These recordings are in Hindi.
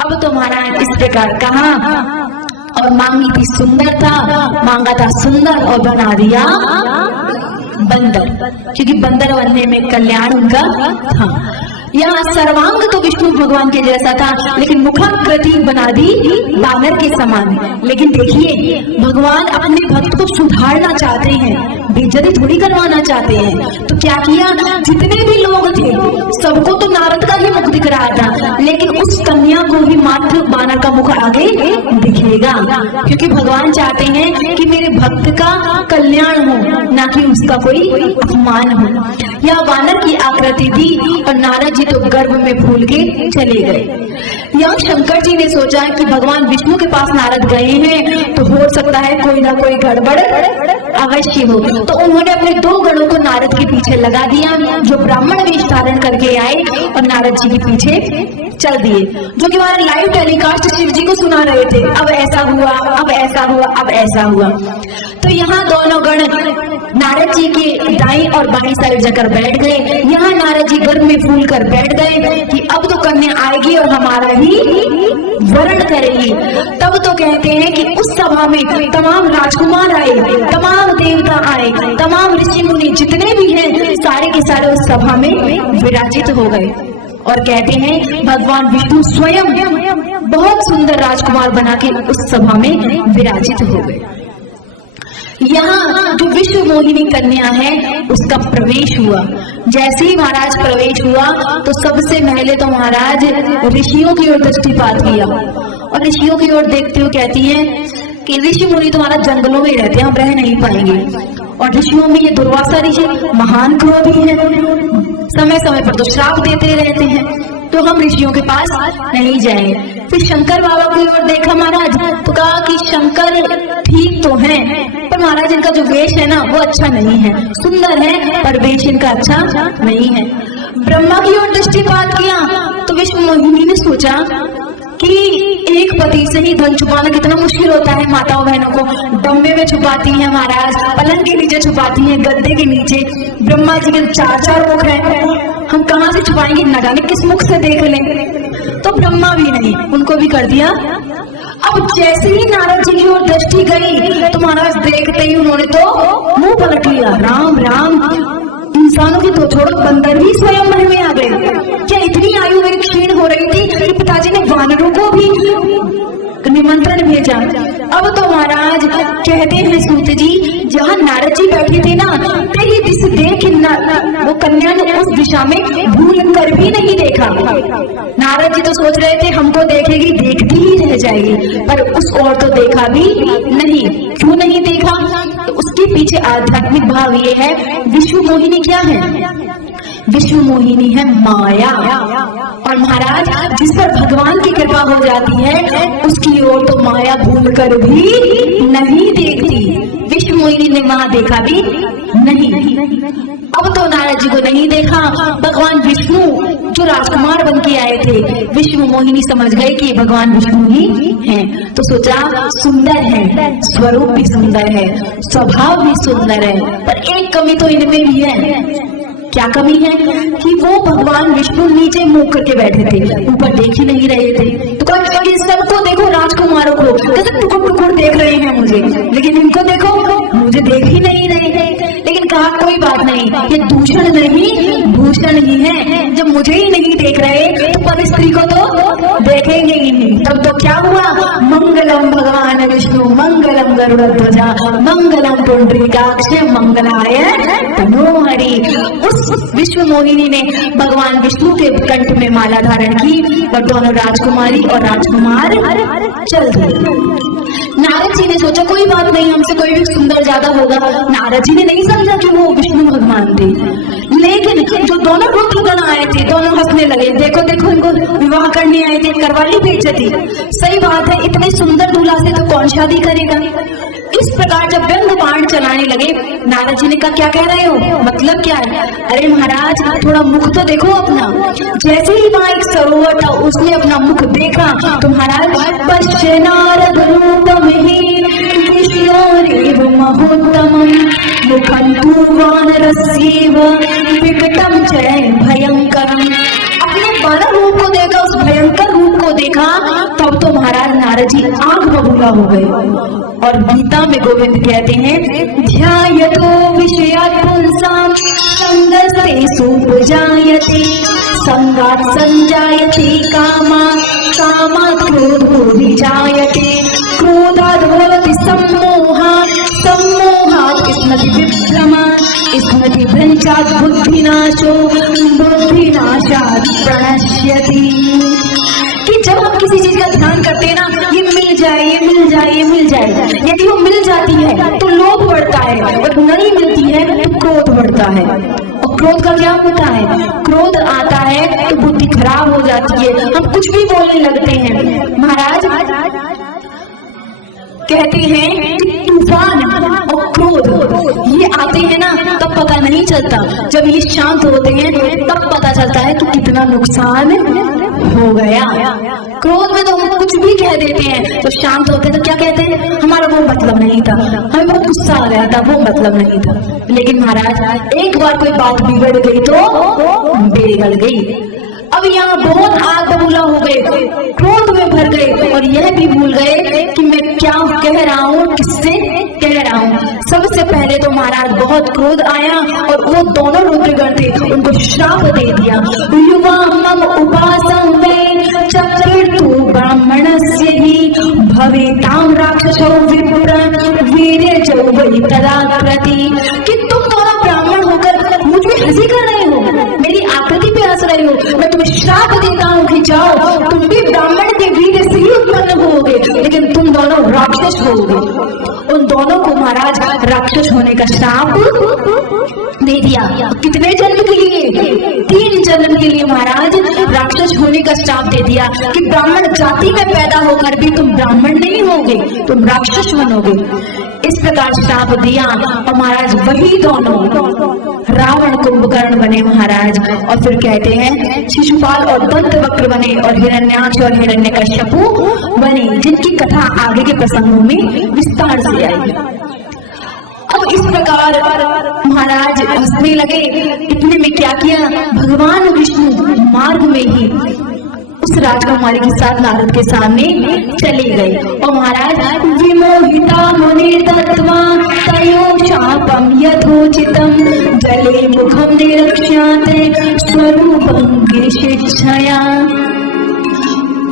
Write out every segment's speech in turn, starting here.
अब तो महाराज इस प्रकार कहा और मांगी थी सुंदर था, मांगा था सुंदर और बना दिया बंदर, क्योंकि बंदर बनने में कल्याण उनका था। यहाँ सर्वांग तो विष्णु भगवान के जैसा था, लेकिन मुखाकृति बना दी बानर के समान। लेकिन देखिए भगवान अपने भक्त को सुधारना चाहते हैं, बेइज्जती थोड़ी करवाना चाहते हैं। तो क्या किया, जितने भी लोग थे सबको तो नारद का ही मुख दिख रहा था, लेकिन उस कन्या को ही मात्र बानर का मुख आगे दिखेगा, क्योंकि भगवान चाहते हैं कि मेरे भक्त का कल्याण हो, ना कि उसका कोई अपमान हो। यह बानर की आकृति थी और नारद जी तो गर्भ में फूल के चले गए। यहाँ शंकर जी ने सोचा कि भगवान विष्णु के पास नारद गए हैं तो हो सकता है कोई ना कोई गड़बड़ अवश्य हो, तो उन्होंने अपने 2 गणों को नारद के पीछे लगा दिया, जो ब्राह्मण वेश धारण करके आए और नारद जी के पीछे चल दिए, जो कि हमारा लाइव टेलीकास्ट शिव जी को सुना रहे थे। अब ऐसा हुआ, अब ऐसा हुआ, अब ऐसा हुआ। तो यहाँ दोनों गण नारद जी के दाईं और बाईं साइड जाकर बैठ गए। यहाँ नारद जी गर्भ में फूल कर बैठ गए कि अब तो कन्या आएगी और हमारा ही वरण करेगी। तब तो कहते हैं कि उस सभा में तमाम राजकुमार आए, तमाम देवता आए, तमाम ऋषि मुनि जितने भी हैं सारे के सारे उस सभा में विराजित हो गए। और कहते हैं भगवान विष्णु स्वयं बहुत सुंदर राजकुमार बना के उस सभा में विराजित हो गए। यहाँ जो विश्व मोहिनी कन्या है उसका प्रवेश हुआ। जैसे ही महाराज प्रवेश हुआ तो सबसे पहले तो महाराज ऋषियों की ओर दृष्टिपात किया और ऋषियों की ओर देखते हुए कहती है कि ऋषि मुनि तुम्हारा जंगलों में रहते हैं, हम रह नहीं पाएंगे। और ऋषियों में ये दुर्वासा ऋषि महान क्रोधी है, समय समय पर तो श्राप देते रहते हैं, तो हम ऋषियों के पास नहीं जाएंगे। फिर शंकर बाबा की ओर देखा महाराज तो कहा कि शंकर ठीक तो हैं, पर महाराज इनका जो वेश है ना वो अच्छा नहीं है, सुंदर है पर वेश इनका अच्छा नहीं है। ब्रह्मा की ओर दृष्टिपात किया तो विश्व मोहिनी ने सोचा कि एक पति से ही धन छुपाना कितना मुश्किल होता है। माताओं बहनों को डब्बे में छुपाती हैं महाराज, पलंग के नीचे छुपाती हैं, गद्दे के नीचे। ब्रह्मा जी के 4 मुख हैं, हम कहाँ से छुपाएंगे, न जाने किस मुख से देख लें। तो ब्रह्मा भी नहीं, उनको भी कर दिया। अब जैसे ही नारद जी की ओर दृष्टि गई तो महाराज देखते ही उन्होंने तो मुंह पलट लिया। राम राम, इंसानों की तो छोड़ो बंदर भी स्वयं मन में आ गए। क्या इतनी आयु मेरी क्षीण हो रही थी कि पिताजी ने वानरों को भी निमंत्रण भेजा। अब तो महाराज कहते हैं सूत जी, जहाँ नारद जी बैठे थे ना, तेरी दिस देख वो कन्या ने उस दिशा में भूल कर भी नहीं देखा। नारद जी तो सोच रहे थे हमको देखेगी, देखती ही रह जाएगी, पर उस ओर तो देखा भी नहीं। क्यों नहीं देखा? तो उसके पीछे आध्यात्मिक भाव ये है, विश्व मोहिनी क्या है? विश्व मोहिनी है माया। और महाराज जिस पर भगवान की कृपा हो जाती है उसकी ओर तो माया भूल कर भी नहीं देखती। विश्व मोहिनी ने वहां देखा भी नहीं। अब तो नारद जी को नहीं देखा, भगवान विष्णु जो राजकुमार बन के आए थे, विश्व मोहिनी समझ गए कि भगवान विष्णु ही हैं। तो सोचा सुंदर है, स्वरूप भी सुंदर है, स्वभाव भी सुंदर है, पर एक कमी तो इनमें भी है। क्या कमी है? कि वो भगवान विष्णु नीचे मुंह करके बैठे थे, ऊपर देख ही नहीं रहे थे। तो कहा सबको देखो, राजकुमारों को कैसे टुकुर टुकुर देख रहे हैं मुझे, लेकिन इनको देखो मुझे देख ही नहीं रहे थे। लेकिन कहा कोई बात नहीं, ये दूषण नहीं भूषण ही है। जब मुझे ही नहीं देख रहे तो पर स्त्री को तो देखेंगे ही नहीं। तब तो क्या हुआ, मंगलम भगवान विष्णु मंगलम गरुड़ध्वजा मंगलम पुंडरीकाक्ष मंगलाय तनोहरि। उस विश्व मोहिनी ने भगवान विष्णु के कंठ में माला धारण की और दोनों राजकुमारी और राजकुमार चल दिए। नारद जी ने सोचा कोई बात नहीं, हमसे कोई भी सुंदर ज्यादा होगा। नारद जी ने नहीं समझा कि वो विष्णु भगवान थे। लेकिन जो दोनों रुद्रगण आए थे दोनों हंसने लगे, देखो देखो इनको विवाह करने आए थे, करवा ली बेइज्जती। सही बात है, इतने सुंदर दूल्हा से तो कौन शादी करेगा। इस प्रकार जब व्यंग बाण चलाने लगे, नारद जी ने कहा क्या कह रहे हो, मतलब क्या है? अरे महाराज थोड़ा मुख तो देखो अपना। जैसे ही वहां एक सरोवर था उसने अपना मुख देखा तो महाराज पश्य नारद रूपमहि कृष्णोरेव महोत्तमं मुखं तु वानरस्यैव विकटं च भयंकरम्। अपने बारह रूप को देखा, उस भयंकर रूप को देखा अब तो महाराज नारद जी आग बबूला हो गए। और गीता में गोविंद कहते हैं ध्यायतो विषयात् पुंसां संगस्ते सुपजायते संगात् संजायते कामात् क्रोधो विजायते क्रोधात् भवति सम्मोहात् स्मृति विभ्रमात् स्मृति भ्रंशात् बुद्धिनाशात् प्रणश्यति। कि जब हम किसी चीज का ध्यान करते हैं ना, ये मिल जाए, ये मिल जाए, ये मिल जाए, यदि वो मिल जाती है तो लोभ बढ़ता है, और नहीं मिलती है तो क्रोध बढ़ता है। और क्रोध का क्या होता है? क्रोध आता है तो बुद्धि खराब हो जाती है, हम कुछ भी बोलने लगते हैं। महाराज कहते हैं कि तूफान और क्रोध ये आते हैं ना, तब पता नहीं चलता, जब ये शांत होते हैं तब पता चलता है कि कितना नुकसान हो गया। क्रोध में तो हम कुछ भी कह देते हैं, तो शांत होते तो क्या कहते हैं, हमारा वो मतलब नहीं था, हमें बहुत गुस्सा आ गया था, वो मतलब नहीं था। लेकिन महाराज एक बार कोई बात बिगड़ गई तो बिगड़ गई। अब यहाँ बहुत आग बबूला हो गए, क्रोध में भर गए, और यह भी भूल गए कि मैं क्या कह रहा हूँ, किससे कह रहा हूँ। सबसे पहले तो महाराज बहुत क्रोध आया, और वो दोनों रुद्रगण थे, उनको श्राप दे दिया। युवा मम उपासं में चतुर्थो ब्राह्मणस्य ही भवेतां राक्षसो विप्र वीर्यजो वै तदाकृति। कि तुम दोनों ब्राह्मण होकर मुझ पे हंसी कर रहे हो, मेरी आकृति पे हंस रहे हो, मैं तुम्हें श्राप देता हूँ कि जाओ, तुम भी ब्राह्मण के वीर से ही उत्पन्न होगे, लेकिन तुम दोनों राक्षस होगे। उन दोनों को महाराज राक्षस होने का श्राप दे दिया। कितने जन्म के लिए? 3 जन्म के लिए महाराज राक्षस होने का श्राप दे दिया कि ब्राह्मण जाति में पैदा होकर भी तुम ब्राह्मण नहीं होगे, तुम राक्षस बनोगे। इस प्रकार श्राप दिया, और महाराज वही दोनों रावण कुंभकर्ण बने महाराज। और फिर कहते हैं शिशुपाल और दंतवक्र बने, और हिरण्याक्ष और हिरण्यकश्यपु बने, जिनकी कथा आगे के प्रसंगों में विस्तार से आई। अब इस प्रकार महाराज हंसने लगे। इतने में क्या किया, भगवान विष्णु मार्ग में ही उस राजकुमारी के साथ नारद के सामने चले गए, और महाराज विमोहिता मुनिर्दत्त्वा तयो शापं यथोचितं जले मुखं निरक्ष्याते स्वरूपं गिरिशिक्षया।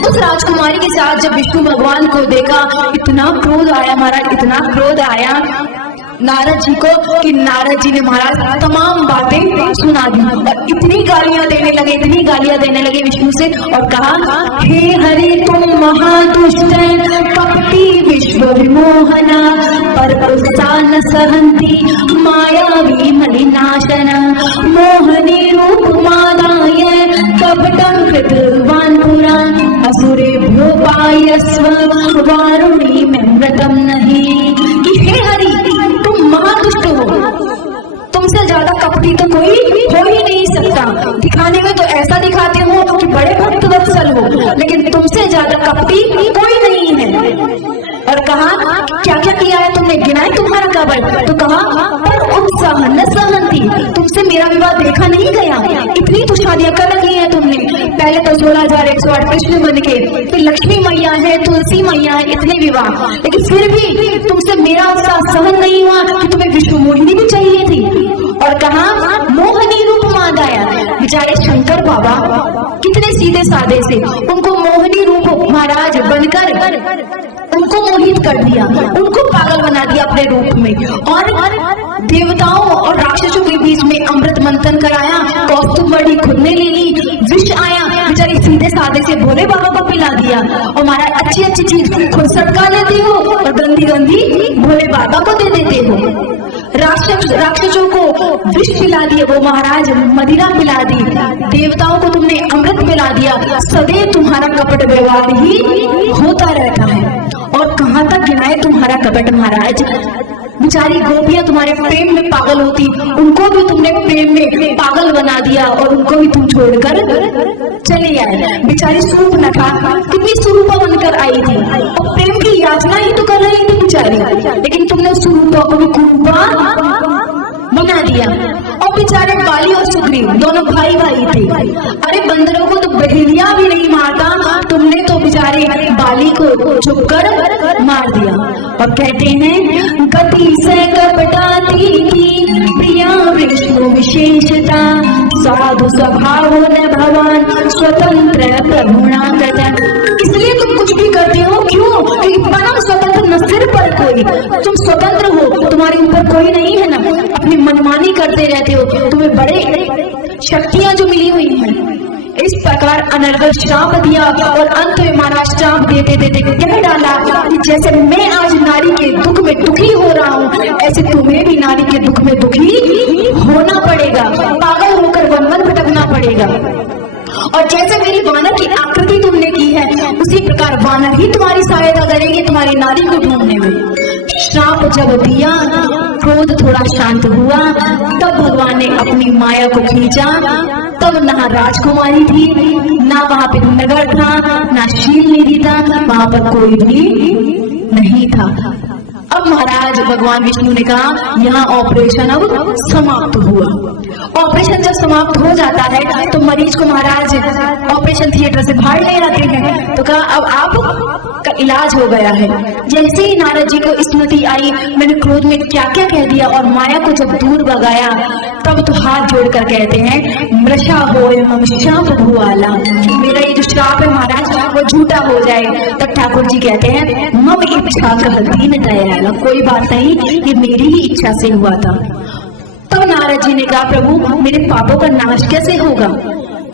उस राजकुमारी के साथ जब विष्णु भगवान को देखा, इतना क्रोध आया महाराज, इतना क्रोध आया नारद जी को कि नारद जी ने महाराज तमाम बातें सुना दी, और इतनी गालियां देने लगे, इतनी गालियां देने लगे विष्णु से, और कहा हे हरि तुम महादुष्ट कपटी विश्व विमोहना पर न सहंती मायावी मलिनाशन मोहनी रूप मादाय कपटं कृतवान् पुरा असुरे भोपायस्व वारुणी में व्रतम नहीं। कि हे हरि तुम महादुष्ट हो, तुमसे ज्यादा कपटी तो कोई हो ही नहीं सकता। दिखाने में तो ऐसा दिखाते हो कि बड़े भक्त वत्सल हो, लेकिन तुमसे ज्यादा कपटी कोई नहीं है। और कहा क्या क्या किया है तुमने, गिनाए तुम्हारा कबट, तो कहा पर उत्साह न सहंती, तुमसे मेरा विवाह देखा नहीं गया, इतनी तो शादियां कर रखी है तुमने। पहले तो 16,108 कृष्ण बन के, फिर लक्ष्मी मैया है, तुलसी मैया है, इतने विवाह, लेकिन फिर भी तुमसे मेरा उत्साह सहन नहीं हुआ कि तुम्हें विष्णु मोहिनी भी चाहिए थी। और कहा मोहनी रूप मादाया, बेचारे शंकर बाबा कितने सीधे साधे से, उनको मोहनी रूप महाराज बनकर उनको मोहित कर दिया, उनको पागल बना दिया अपने रूप में, और देवताओं और राक्षसों के बीच में अमृत मंथन कराया, कौस्तुभ बड़ी खुद ने ले ली, विष आया, बेचारे सीधे साधे से भोले बाबा को पिला दिया। और महाराज अच्छी अच्छी चीज खुद सटका लेती हो, और गंदी गंदी भोले बाबा को दे देते हो। राक्षसों को विष पिला दिए, वो महाराज मदिरा पिला दी, देवताओं को तुमने अमृत पिला दिया, सदैव तुम्हारा कपट व्यवहार ही होता रहता है। और कहाँ तक गिनाए तुम्हारा कपट महाराज, बेचारी गोपियां तुम्हारे प्रेम में पागल होती, उनको भी तुमने प्रेम में पागल बना दिया, और उनको भी तुम छोड़कर चले आए। बेचारी सूर्पनखा कितनी स्वरूपा बनकर आई थी, और प्रेम की याचना ही तो कर रही थी बेचारी, लेकिन तुमने उस स्वरूपा को भी कुरूपा बना दिया। और बेचारे बाली और सुग्रीव दोनों भाई भाई थे, अरे बंदरों को तो बहेलिया भी नहीं मारता, तुमने तो बेचारे तुम्हारे बाली को चुपकर मार दिया। और कहते हैं गति से कपटाती की प्रिया विष्णु विशेषता, साधु स्वभाव न भगवान स्वतंत्र प्रभुणागत। इसलिए तुम कुछ भी करते हो, क्यों? क्योंकि परम स्वतंत्र न सिर पर कोई, तुम स्वतंत्र हो, तुम्हारे ऊपर कोई नहीं है ना, अपनी मनमानी करते रहते हो, तुम्हें बड़े शक्तियां जो मिली हुई हैं। इस प्रकार अनर्गल श्राप दिया और अंत में महाराज श्राप देते देते कह डाला कि जैसे मैं आज नारी के दुख में दुखी हो रहा हूँ, ऐसे तुम्हें भी नारी के दुख में दुखी होना पड़ेगा, पागल होकर वन वन भटकना पड़ेगा। और जैसे मेरी वानर की आकृति तुमने की है, उसी प्रकार वानर ही तुम्हारी सहायता करेंगे तुम्हारी नारी को ढूंढने में। श्राप जब दिया, क्रोध थोड़ा शांत हुआ, तब भगवान ने अपनी माया को खींचा। तब ना राजकुमारी थी, ना वहां पे नगर था, ना शील निधि था, वहां पर कोई भी नहीं था। अब महाराज भगवान विष्णु ने कहा यहाँ ऑपरेशन अब समाप्त हुआ। ऑपरेशन जब समाप्त हो जाता है तो मरीज को महाराज ऑपरेशन थिएटर से बाहर ले आते हैं। तो कहा अब आप का इलाज हो गया है। जैसे ही नारद जी को स्मृति आई, मैंने क्रोध में क्या क्या कह दिया और माया को जब दूर भगाया, तब तो हाथ जोड़कर कहते हैं मृषा होय मम शाप भुआला, मेरा ये जो श्राप है महाराज वो झूठा हो जाए। तब ठाकुर जी कहते हैं मम इच्छा कहती न दयाला, कोई बात नहीं, ये मेरी ही इच्छा से हुआ था। तब नारद जी ने कहा प्रभु मेरे पापों का नाश कैसे होगा?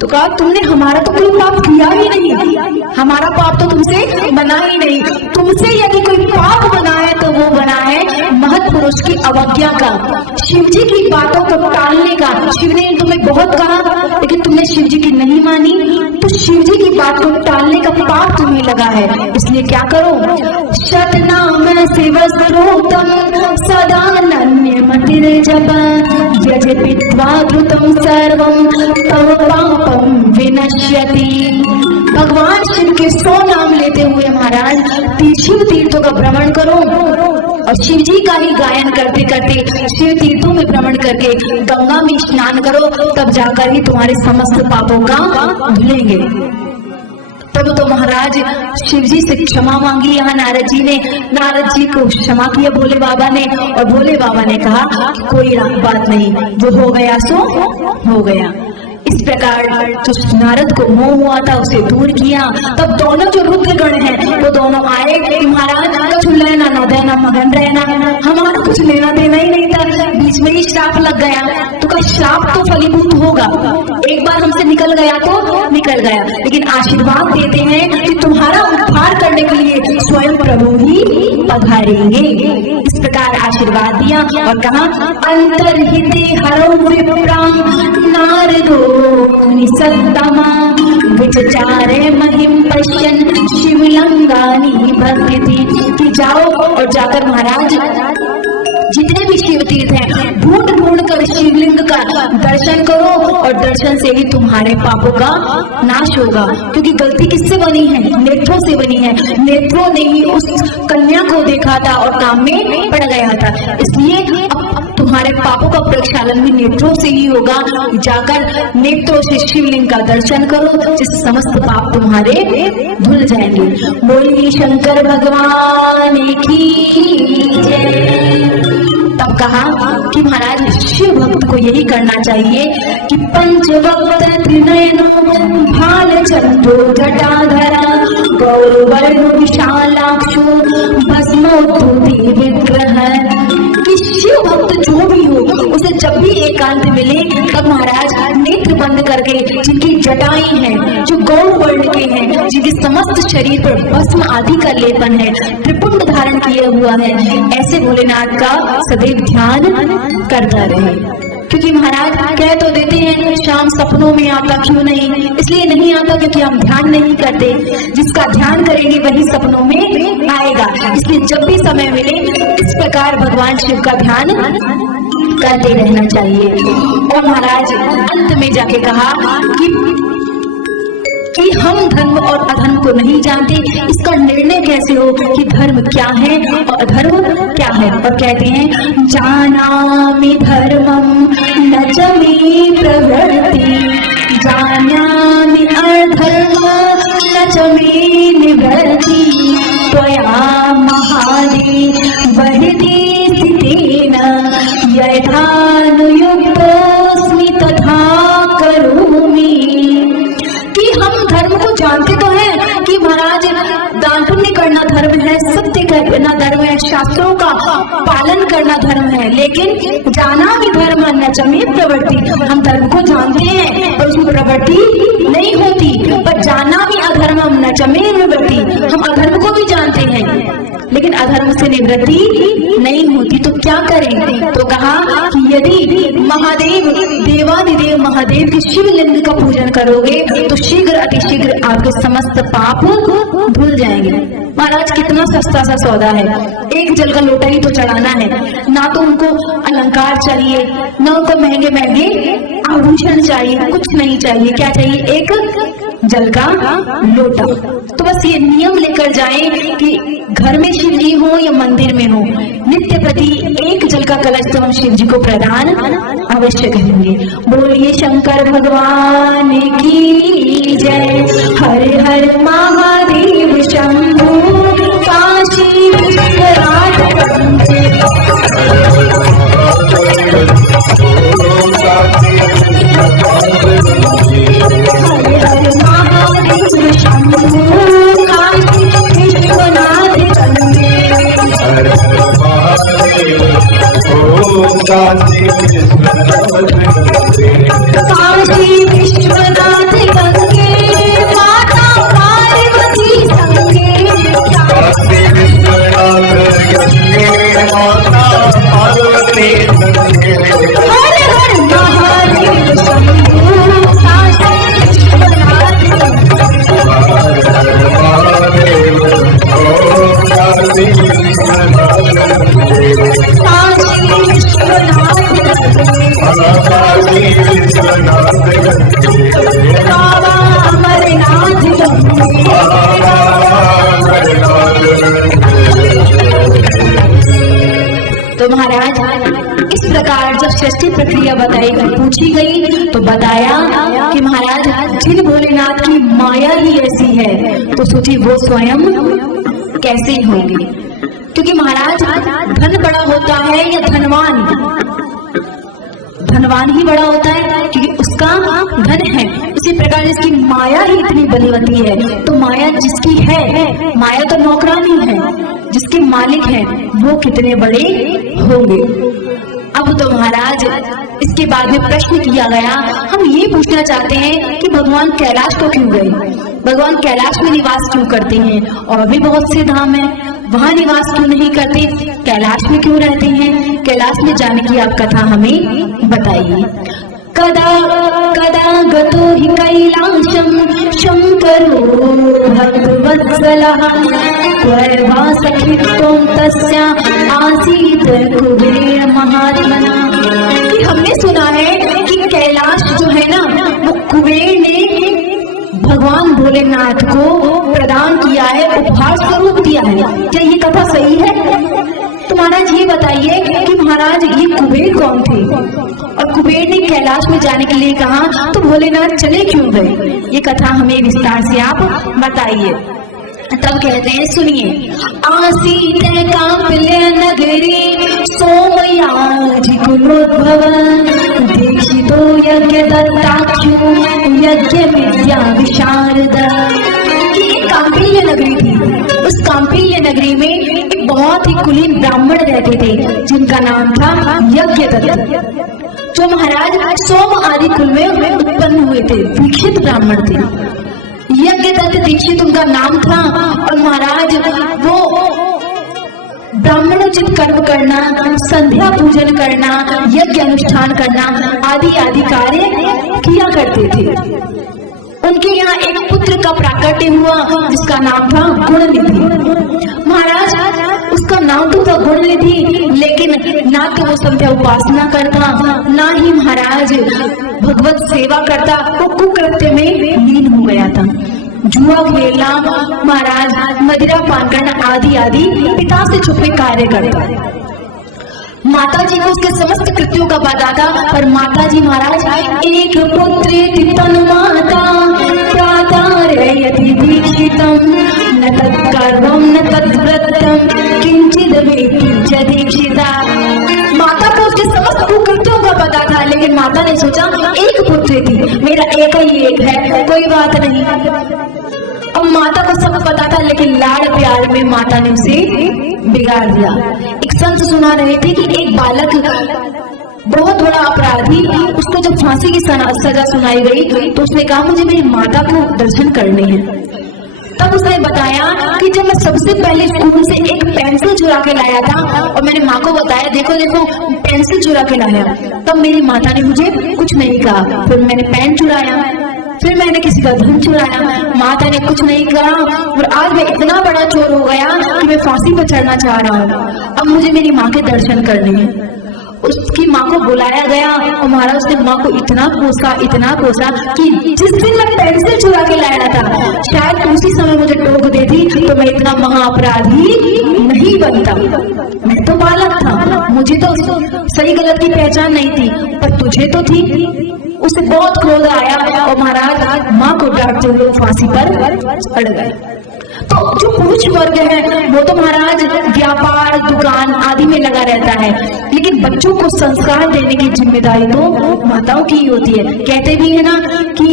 तो कहा तुमने हमारा तो कोई पाप किया ही नहीं, हमारा पाप तो तुमसे बना ही नहीं। तुमसे यदि कोई पाप बना है तो वो बना है महत पुरुष की अवज्ञा का, शिव जी की बातों को टालने का। शिव ने तुम्हें बहुत कहा लेकिन तुमने शिव जी की नहीं मानी, तो शिव जी की बात को टालने का पाप तुम्हें लगा है। इसलिए क्या करो, शतनाम शिवस्त्रोतम सदा नन्य मतिर जप यज पित्वा धृतम सर्वम तव पापम विनश्यति। भगवान शिव के 100 नाम लेते हुए महाराज शिव तीर्थों का भ्रमण करो और शिव जी का ही गायन करते करते शिव तीर्थों में भ्रमण करके गंगा में स्नान करो, तब जाकर ही तुम्हारे समस्त पापों का धुलेंगे। तब तो महाराज शिव जी से क्षमा मांगी। यहाँ नारद जी ने नारद जी को क्षमा किया भोले बाबा ने, और भोले बाबा ने कहा कोई बात नहीं, जो हो गया सो हो गया। इस प्रकार जो नारद को मोह हुआ था उसे दूर किया। तब दोनों जो रुद्रगण हैं वो दोनों आए कि महाराज कुछ लेना न देना, मगन रहना, हमारा कुछ लेना देना ही नहीं था, बीच में ही श्राप लग गया। तो का श्राप तो फलीभूत होगा, एक बार हमसे निकल गया तो निकल गया, लेकिन आशीर्वाद देते हैं कि तुम्हारा उद्धार करने के लिए स्वयं प्रभु ही पधारेंगे। इस प्रकार आशीर्वाद दिया और कहा अंतर्हिते हरौ विप्राम नारदो निसत्तमा विचचारे महिम पश्यन् शिवलिंगानि भक्ति। कि जाओ और जाकर महाराज जितने भी शिव तीर्थ हैं ढूंढ ढूंढ कर शिवलिंग का दर्शन करो, और दर्शन से ही तुम्हारे पापों का नाश होगा। क्योंकि गलती किससे बनी है? नेत्रों से बनी है। नेत्रों ने ही उस कन्या को देखा था और काम में पड़ गया था, इसलिए तुम्हारे पापों का प्रक्षालन भी नेत्रों से ही होगा। जाकर नेत्रों से शिवलिंग का दर्शन करो, जिस समस्त पाप तुम्हारे धुल जाएंगे। बोलिए शंकर भगवान की जय। तब कहा कि महाराज शिव भक्त को यही करना चाहिए कि पंचवक्त त्रिनयनो भाल चंद्रो जटाधरा गौरवर्ण विशालाक्षो भस्मोद्धूति विग्रह। कि शिव भक्त जो भी हो उसे जब भी एकांत मिले तब महाराज नेत्र बंद करके, जिनकी जटाएं हैं, जो गौर वर्ण के हैं, जिनके समस्त शरीर पर भस्म आदि का लेपन है, त्रिपुंड धारण किया हुआ है, ऐसे भोलेनाथ का सदैव ध्यान करता रहे। क्योंकि महाराज कह तो देते हैं शाम सपनों में आता, क्यों नहीं? इसलिए नहीं आता क्योंकि हम ध्यान नहीं करते। जिसका ध्यान करेंगे वही सपनों में आएगा। इसलिए जब भी समय मिले इस प्रकार भगवान शिव का ध्यान करते रहना चाहिए। और महाराज अंत में जाके कहा कि हम धर्म और अधर्म को नहीं जानते, इसका निर्णय कैसे हो कि धर्म क्या है और अधर्म क्या है? और कहते हैं जानामि धर्मं न च मे प्रवृत्ति, जानामि अधर्मं न चमे निवृत्ति त्वया महादेव वहति स्थितेन यथानुयुक्तोऽस्मि तथा करोमि। कि हम धर्म को जानते तो हैं कि महाराज दान पुण्य करना धर्म है, सत्य करना धर्म है, शास्त्रों का पालन करना धर्म है, लेकिन जाना भी धर्म न चमे प्रवृत्ति। हम धर्म को जानते हैं और उसमें प्रवृत्ति नहीं होती, पर जाना भी अधर्म न चमे निवृत्ति। हम अधर्म को भी जानते हैं लेकिन अधर्म से निवृत्ति नहीं होती, तो क्या करें? तो कहा कि यदि महादेव देवादिदेव महादेव के शिवलिंग का पूजन करोगे तो शीघ्र अतिशीघ्र आपके समस्त पाप धुल जाएंगे। महाराज कितना सस्ता सा सौदा है, एक जल का लोटा ही तो चढ़ाना है, ना तो उनको अलंकार चाहिए, ना उनको महंगे महंगे आभूषण चाहिए, कुछ नहीं चाहिए। क्या चाहिए? एक जल का लोटा। तो बस ये नियम लेकर जाएं कि घर में शिव जी हो या मंदिर में हो, नित्य प्रति एक जल का कलश तो हम शिव जी को प्रदान अवश्य करेंगे। बोलिए शंकर भगवान की जय। हर हर महादेव शंभू काशी विश्वनाथ वंदे। हर हर महादेव शंभू काशी विश्वनाथ वंदे। हर हर महादेव काशी विश्वनाथ गंगे माता पार्वती संगे। काशी विश्वनाथ गंगे माता पार्वती संगे। हर हर महादेव शंभू काशी विश्वनाथ गंगे। हर हर महादेव काशी विश्वनाथ गंगे। काशी विश्वनाथ बाबा अमरनाथ तो महाराज इस प्रकार जब षष्ठी प्रक्रिया बताई पूछी गई तो बताया कि महाराज जिन भोलेनाथ की माया ही ऐसी है तो सोचिए वो स्वयं कैसे होंगे। क्योंकि महाराज धन बड़ा होता है या धनवान? धनवान ही बड़ा होता है क्योंकि उसका धन है। इसी प्रकार जिसकी माया ही इतनी बलवती है तो माया जिसकी है, माया तो नौकरानी है, जिसके मालिक है वो कितने बड़े होंगे। अब तो महाराज इसके बाद में प्रश्न किया गया, हम ये पूछना चाहते हैं कि भगवान कैलाश को क्यों गए? भगवान कैलाश में निवास क्यों करते हैं? और भी बहुत से धाम है, वहां निवास क्यों नहीं करते? कैलाश में क्यों रहते हैं? कैलाश में जाने की आप कथा हमें बताइए। कदा कदा गतो हि कैलाशं शंकरो भक्तवत्सलः त्वया सखित्वं तस्य आसीत् कुबेर महात्मना। कि हमने सुना है कि कैलाश जो है ना वो कुबेर ने भगवान भोलेनाथ को प्रदान किया है, उपहार स्वरूप दिया है। क्या ये कथा सही है? तो महाराज ये बताइए कि महाराज ये कुबेर कौन थे और कुबेर ने कैलाश में जाने के लिए कहा तो भोलेनाथ चले क्यों गए? ये कथा हमें विस्तार से आप बताइए। तब कहते हैं सुनिए। आसीत कांपल्य नगरी सोमयाजि कुलोद्भव दीक्षितो यज्ञ दत्ताक्षु यज्ञ विद्या विशारद। कांपिल्य नगरी थी, उस कांपिल्य नगरी में एक बहुत ही कुलीन ब्राह्मण रहते थे जिनका नाम था यज्ञदत्त, जो महाराज सोम आदि कुल में उत्पन्न हुए थे, दीक्षित ब्राह्मण थे। यज्ञदत्त दीक्षित उनका नाम था और महाराज वो ब्राह्मणोचित कर्म करना, संध्या पूजन करना, यज्ञ अनुष्ठान करना आदि आदि कार्य किया करते थे। उनके यहाँ एक पुत्र का प्राकट्य हुआ जिसका नाम था गुणनिधि। महाराज उसका नाम तो था गुणनिधि, लेकिन ना तो वो संध्या उपासना करता, ना ही महाराज भगवत सेवा करता, वो कुकृत्य में लीन हो गया था। जुआ खेलना, महाराज मदिरा पान करना आदि आदि पिता से छुपे कार्य करता। माता जी को उसके समस्त कृत्यों का पता था, पर माता जी महाराज एक पुत्री तनु माता प्रातः रयति दीक्षित दीक्षितम न तत्कर्मम न तद्व्रतम किंचिद वेति च दीक्षिता। माता को उसके समस्त कुकृत्यों का पता था, लेकिन माता ने सोचा एक पुत्री थी, मेरा एक ही एक है, कोई बात नहीं। अब माता को सब पता था, लेकिन लाड़ प्यार में माता ने उसे बिगाड़ दिया। एक संत सुना रहे थे कि एक बालक बहुत बड़ा अपराधी, उसको जब फांसी की सजा सुनाई गई तो उसने कहा मुझे मेरी माता को दर्शन करने हैं। तब उसने बताया कि जब मैं सबसे पहले स्कूल से एक पेंसिल चुरा के लाया था और मैंने माँ को बताया देखो देखो पेंसिल चुरा के लाया, तब मेरी माता ने मुझे कुछ नहीं कहा। फिर मैंने पेन चुराया, फिर मैंने किसी का धन चुराया, माता ने कुछ नहीं कहा। और आज मैं इतना बड़ा चोर हो गया कि मैं फांसी पर चढ़ना चाह रहा हूँ। अब मुझे मेरी माँ के दर्शन करने हैं। उसकी माँ को बुलाया गया और महाराज उसने माँ को इतना कोसा कि जिस दिन मैं पेंसिल चुरा के लाया था शायद उसी समय मुझे टोक देती तो मैं इतना महाअपराधी नहीं बनता। मैं तो बालक था, मुझे तो सही गलत की पहचान नहीं थी, पर तुझे तो थी। उसे बहुत क्रोध आया और महाराज माँ को डांटते हुए फांसी पर अड़ गए। तो जो पुरुष वर्ग है वो तो महाराज व्यापार दुकान आदि में लगा रहता है, लेकिन बच्चों को संस्कार देने की जिम्मेदारी तो माताओं की ही होती है। कहते भी है ना कि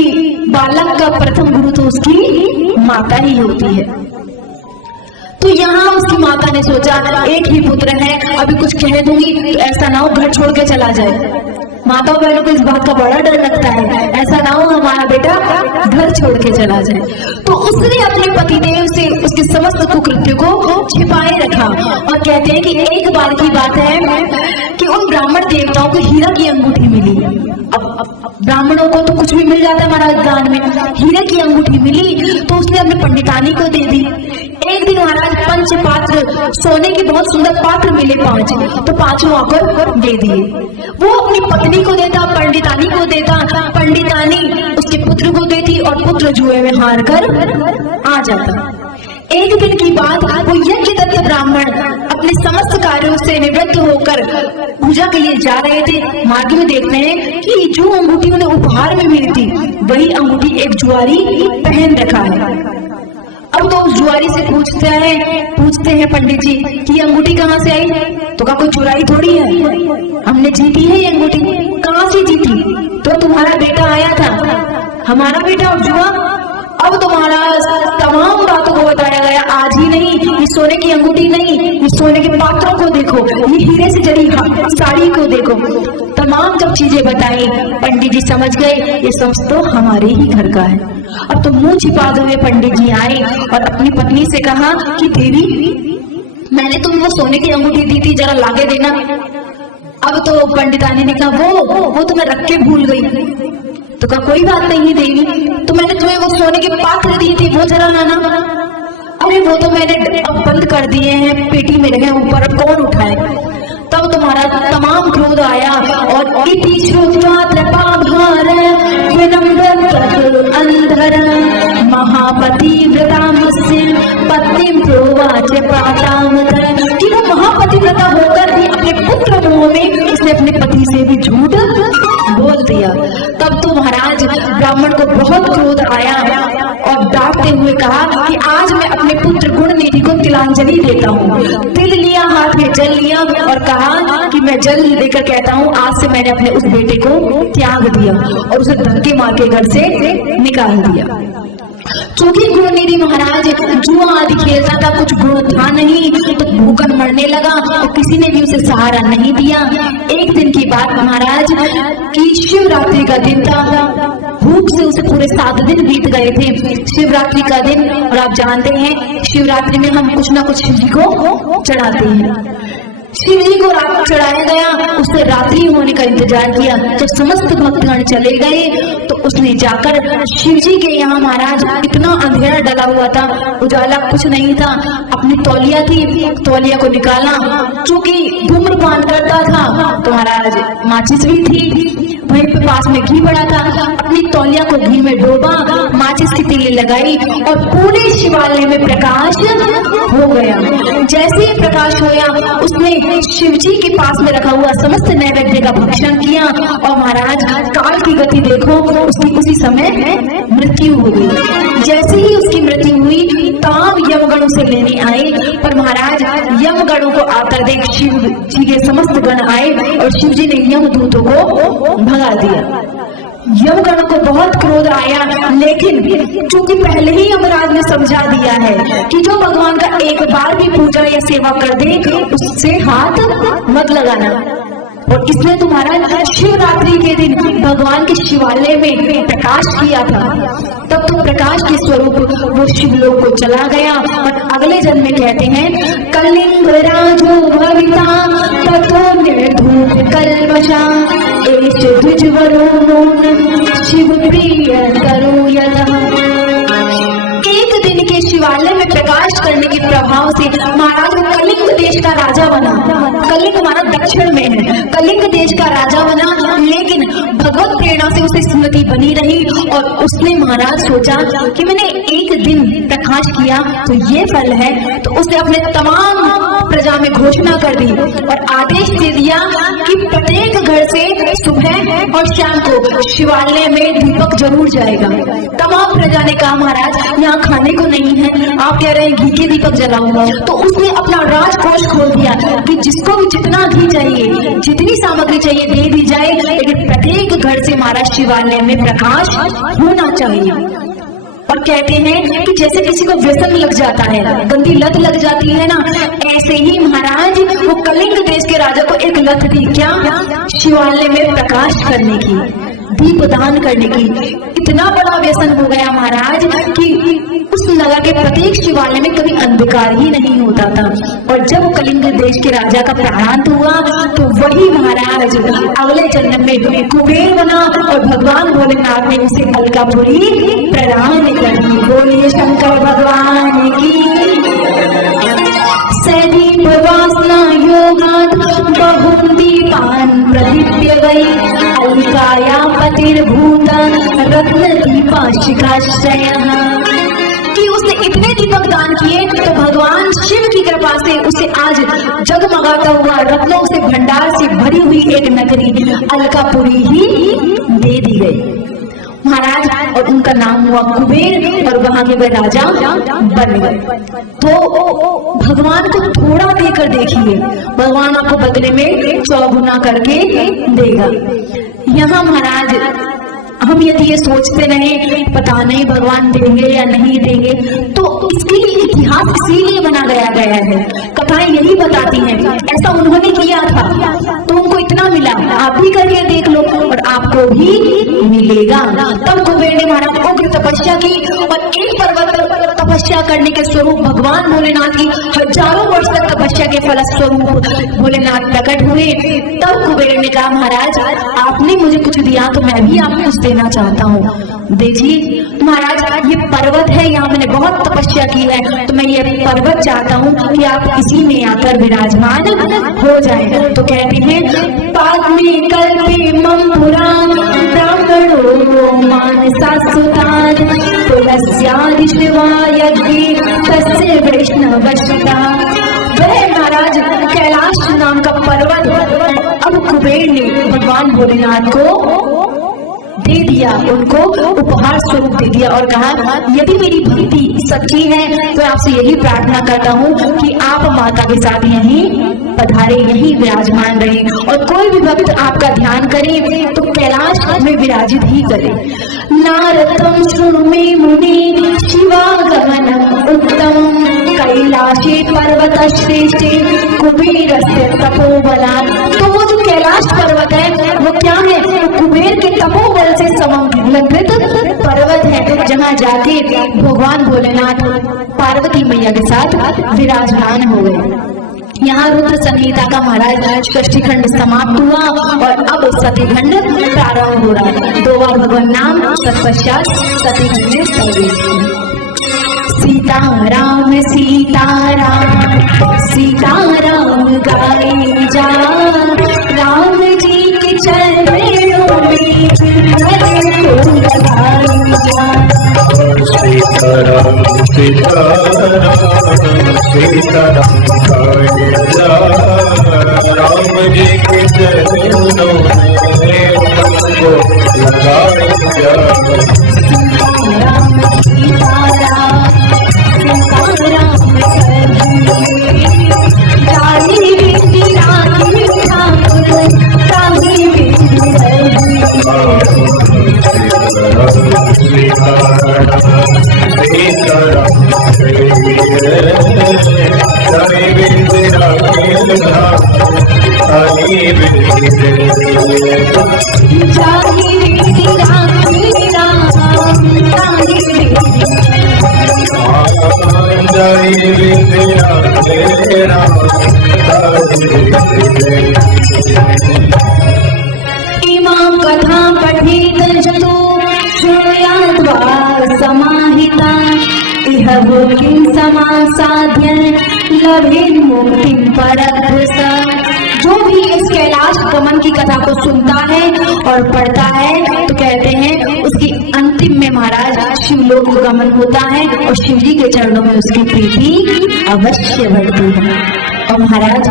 बालक का प्रथम गुरु तो उसकी माता ही होती है। तो यहाँ उसकी माता ने सोचा एक ही पुत्र है, अभी कुछ कह दूंगी तो ऐसा ना हो घर छोड़ के चला जाए। माताओं बहनों को इस बात का बड़ा डर लगता है, ऐसा ना हो हमारा बेटा घर छोड़ के चला जाए। तो उसने अपने पतिदेव से उसके समस्त कुकृत्यों को छिपाए रखा। और कहते हैं कि एक बार की बात है कि उन ब्राह्मण देवताओं को हीरा की अंगूठी मिली। अब ब्राह्मणों को तो कुछ भी मिल जाता है महाराज दान में, हीरे की अंगूठी मिली तो उसने अपने पंडितानी को दे दी। एक दिन महाराज पंच पात्र सोने के बहुत सुंदर पात्र मिले 5, तो 5 आकर दे दिए। वो अपनी पत्नी को देता, पंडितानी को देता, पंडितानी उसके पुत्र को देती और पुत्र जुए में हार कर आ जाता। एक दिन की बात, वो यज्ञदत्त ब्राह्मण अपने समस्त कार्यों से निवृत्त होकर पूजा के लिए जा रहे थे। मार्ग में देखते हैं कि जो अंगूठी उन्हें उपहार में मिली थी वही अंगूठी एक जुआरी पहन रखा है। अब तो उस जुआरी से पूछते हैं पंडित जी कि ये अंगूठी कहाँ से आई? तो कहा कोई चुराई थोड़ी है, हमने जीती है ये अंगूठी। कहाँ से जीती? तो तुम्हारा बेटा आया था। हमारा बेटा और जुआ? अब तो महाराज तमाम बातों को बताया गया। आज ही नहीं, ये सोने की अंगूठी नहीं, ये सोने के पात्रों को देखो, ये हीरे से जड़ी साड़ी को देखो, तमाम जब चीजें बताई पंडित जी समझ गए ये सब तो हमारे ही घर का है। अब तो मुंह छिपाते हुए पंडित जी आए और अपनी पत्नी से कहा कि देवी मैंने तुम्हें वो सोने की अंगूठी दी थी, जरा लाके देना। अब तो पंडितानी ने कहा वो तो मैं रख के भूल गई। तो कहा कोई बात नहीं देवी, तो मैंने तुम्हें वो सोने के पात्र दिए थे वो जरा लाना। अरे वो तो मैंने अब बंद कर दिए हैं, पेटी में रहे ऊपर, अब कौन उठाए। तब तुम्हारा तमाम क्रोध आया और इति श्रुत्वा त्रपाभार विनम्रतः अंधर महापतिव्रतामस्य पत्नीं प्रोवाच प्रातामतः। कि वो महापतिव्रता होकर भी अपने पुत्र मोह में उसने अपने पति से भी झूठ बोल दिया। तब तो महाराज ब्राह्मण को बहुत क्रोध आया और डांटते हुए कहा कि आज मैं अपने पुत्र गुणनिधि को तिलांजलि देता हूँ। तिल लिया, हाथ में जल लिया और कहा कि मैं जल लेकर कहता हूँ आज से मैंने अपने उस बेटे को त्याग दिया और उसे धक्के मार के घर से निकाल दिया। चूंकि गुणनिधि महाराज जुआ आदि खेलता था, कुछ गुण था नहीं, तो भूखन मरने लगा और किसी ने भी उसे सहारा नहीं दिया। एक दिन की बात महाराज की शिवरात्रि का दिन था। भूख से उसे पूरे 7 दिन बीत गए थे। शिवरात्रि का दिन, और आप जानते हैं शिवरात्रि में हम कुछ ना कुछ शिव जी को चढ़ाते हैं। शिव जी को रात चढ़ाया गया, उसने रात्रि होने का इंतजार किया। जब समस्त भक्तगण चले गए तो उसने जाकर शिव जी के यहाँ, महाराज इतना अंधेरा डला हुआ था, उजाला कुछ नहीं था, अपनी तौलिया थी, तौलिया को निकाला। चूंकि धूम्रपान करता था तो महाराज माचिस भी थी, वहीं पे पास में घी पड़ा था, अपनी तौलिया को घी में डोबा, माचिस की तीली लगाई और पूरे शिवालय में प्रकाश हो गया। जैसे ही प्रकाश होया उसने शिव जी के पास में रखा हुआ समस्त नैवेद्य का भक्षण किया और महाराज काल की गति देखो, उसकी उसी समय मृत्यु हो गई। जैसे ही उसकी मृत्यु हुई उसे लेने आए, पर महाराज यमगणों को आकर देख शिव जी के समस्त गण आए और शिव जी ने यमदूतों को भगा दिया। यमगणों को बहुत क्रोध आया, लेकिन चूंकि पहले ही यमराज ने समझा दिया है कि जो भगवान का एक बार भी पूजा या सेवा कर दे उससे हाथ मत लगाना। और इसने तुम्हारा शिवरात्रि के दिन भगवान के शिवालय में प्रकाश किया था, तब तो प्रकाश के स्वरूप वो शिवलोक को चला गया। और अगले जन्म में कहते हैं कलिंग राजो भविता ततो निर्धूप कल्मषा एष द्विजवरो शिव प्रिय करो यतः। एक दिन के शिवालय में प्रकाश करने के प्रभाव से महाराज वो कलिंग देश का राजा बना। कलिंग हमारा दक्षिण में है, कलिंग देश का राजा बना, लेकिन भगवत प्रेरणा से उसे स्मृति बनी रही और उसने महाराज सोचा कि मैंने एक दिन प्रकाश किया तो ये फल है, तो उसने अपने तमाम प्रजा में घोषणा कर दी और आदेश दे दिया कि प्रत्येक घर से सुबह और शाम को शिवालय में दीपक जरूर जाएगा। तमाम प्रजा ने कहा महाराज यहाँ खाने को नहीं है, आप कह रहे हैं घी के दीपक जलाऊंगा। तो उसने अपना राजकोष खोल दिया कि जिसको भी जितना घी चाहिए, जितनी सामग्री चाहिए दे दी जाए, लेकिन प्रत्येक घर से महाराज शिवालय में प्रकाश होना चाहिए। और कहते हैं कि जैसे किसी को व्यसन लग जाता है, गंदी लत लग जाती है ना, ऐसे ही महाराज वो कलिंग देश के राजा को एक लत थी, क्या? शिवालय में प्रकाश करने की, दीप दान करने की। इतना बड़ा व्यसन हो गया महाराज कि उस नगर के प्रत्येक शिवालय में कभी अंधकार ही नहीं होता था। और जब कलिंग देश के राजा का प्राणांत हुआ तो वही महाराज अगले जन्म में कुबेर बना और भगवान भोलेनाथ ने उसे अलकापुरी प्रदान कर दी। बोलिए शंकर भगवान की। सदीप वासना योगात् बहुं दीपान् प्रदीप्य वै अलकाया पतिर्भूत रत्न दीपाशिखाश्रयः। कि उसने इतने दीपक दान किए तो भगवान शिव की कृपा से उसे आज जगमगाता हुआ रत्नों से भंडार से भरी हुई एक नगरी अलकापुरी ही दे दी गई महाराज। और उनका नाम हुआ कुबेर और वहां के वे राजा बन गए। तो भगवान को थोड़ा देकर देखिए, भगवान आपको बदले में 100 गुना करके देगा। यहाँ महाराज हम यदि ये सोचते रहे पता नहीं भगवान देंगे या नहीं देंगे, तो इसके लिए इतिहास इसीलिए बना गया है। कथाएं यही बताती हैं ऐसा उन्होंने किया था तो उनको इतना मिला, आप भी करके देख लो और आपको भी मिलेगा। तब कुबेर ने महाराज उग्र तपस्या की और एक पर्वत पर तपस्या करने के स्वरूप भगवान भोलेनाथ की हजारों वर्ष तक तपस्या के फलस्वरूप भोलेनाथ प्रकट हुए। तब कुबेर ने कहा महाराज आपने मुझे कुछ दिया तो मैं भी आपको कुछ देना चाहता हूँ, दीजिए। महाराज ये पर्वत है, यहाँ मैंने बहुत तपस्या की है, तो मैं ये पर्वत चाहता हूँ कि आप इसी में आकर विराजमान हो जाए। तो कहते हैं पाद्मे कल्पे मम पुरा ब्राह्मणो मानसा सुताद तुलस्यादि शिवा यज्ञे तस्य वैष्णवश्चिता। वह महाराज कैलाश नाम का पर्वत अब कुबेर ने भगवान भोलेनाथ को दे दिया, उनको उपहार स्वरूप दे दिया और कहा यदि मेरी भक्ति सच्ची है तो आपसे यही प्रार्थना करता हूँ कि आप माता के साथ यहीं पधारे, यहीं विराजमान रहे और कोई भी भक्त आपका ध्यान करे तो कैलाश में विराजित ही करे। नारदं शृणु मे मुनि शिवागमनम् उत्तमम् कैलाशे पर्वत श्रेष्ठे कुबेरस्य तपोबलात्। तो वो जो कैलाश पर्वत है वो क्या है? वो कुबेर के तपोबल से समन्वित पर्वत है, जहाँ जाके भगवान भोलेनाथ पार्वती मैया के साथ विराजमान हो गए। यहाँ रुद्र संहिता का महाराज षष्ठी-खंड समाप्त हुआ और अब सती-खंड प्रारंभ हो रहा है। 2 बार भगवान नाम तत्पश्चात सती-खंड में प्रवेश। सीताराम सीताराम सीताराम गाए जा, राम जी के चरणों में लगाए जा। सीताराम सीताराम सीताराम गाए जा, राम जी के चरणों में लगाए जा। सीताराम सीताराम सीताराम सीताराम साई बिंद राखे धाम साई बिंद जाहि बिंद राखे राम साहि बिंद साई बिंद राखे राम साई बिंद इमां कथा पठेत जतो श्रूयाद्वा समाहिता इह वो किं समासाद्य लभेन मुक्तिं परद्रसा। जो भी इस कैलाश गमन की कथा को सुनता है और पढ़ता है तो कहते हैं उसकी अंतिम में महाराज शिवलोक गमन होता है और शिव जी के चरणों में उसकी प्रीति अवश्य बढ़ती है। और महाराज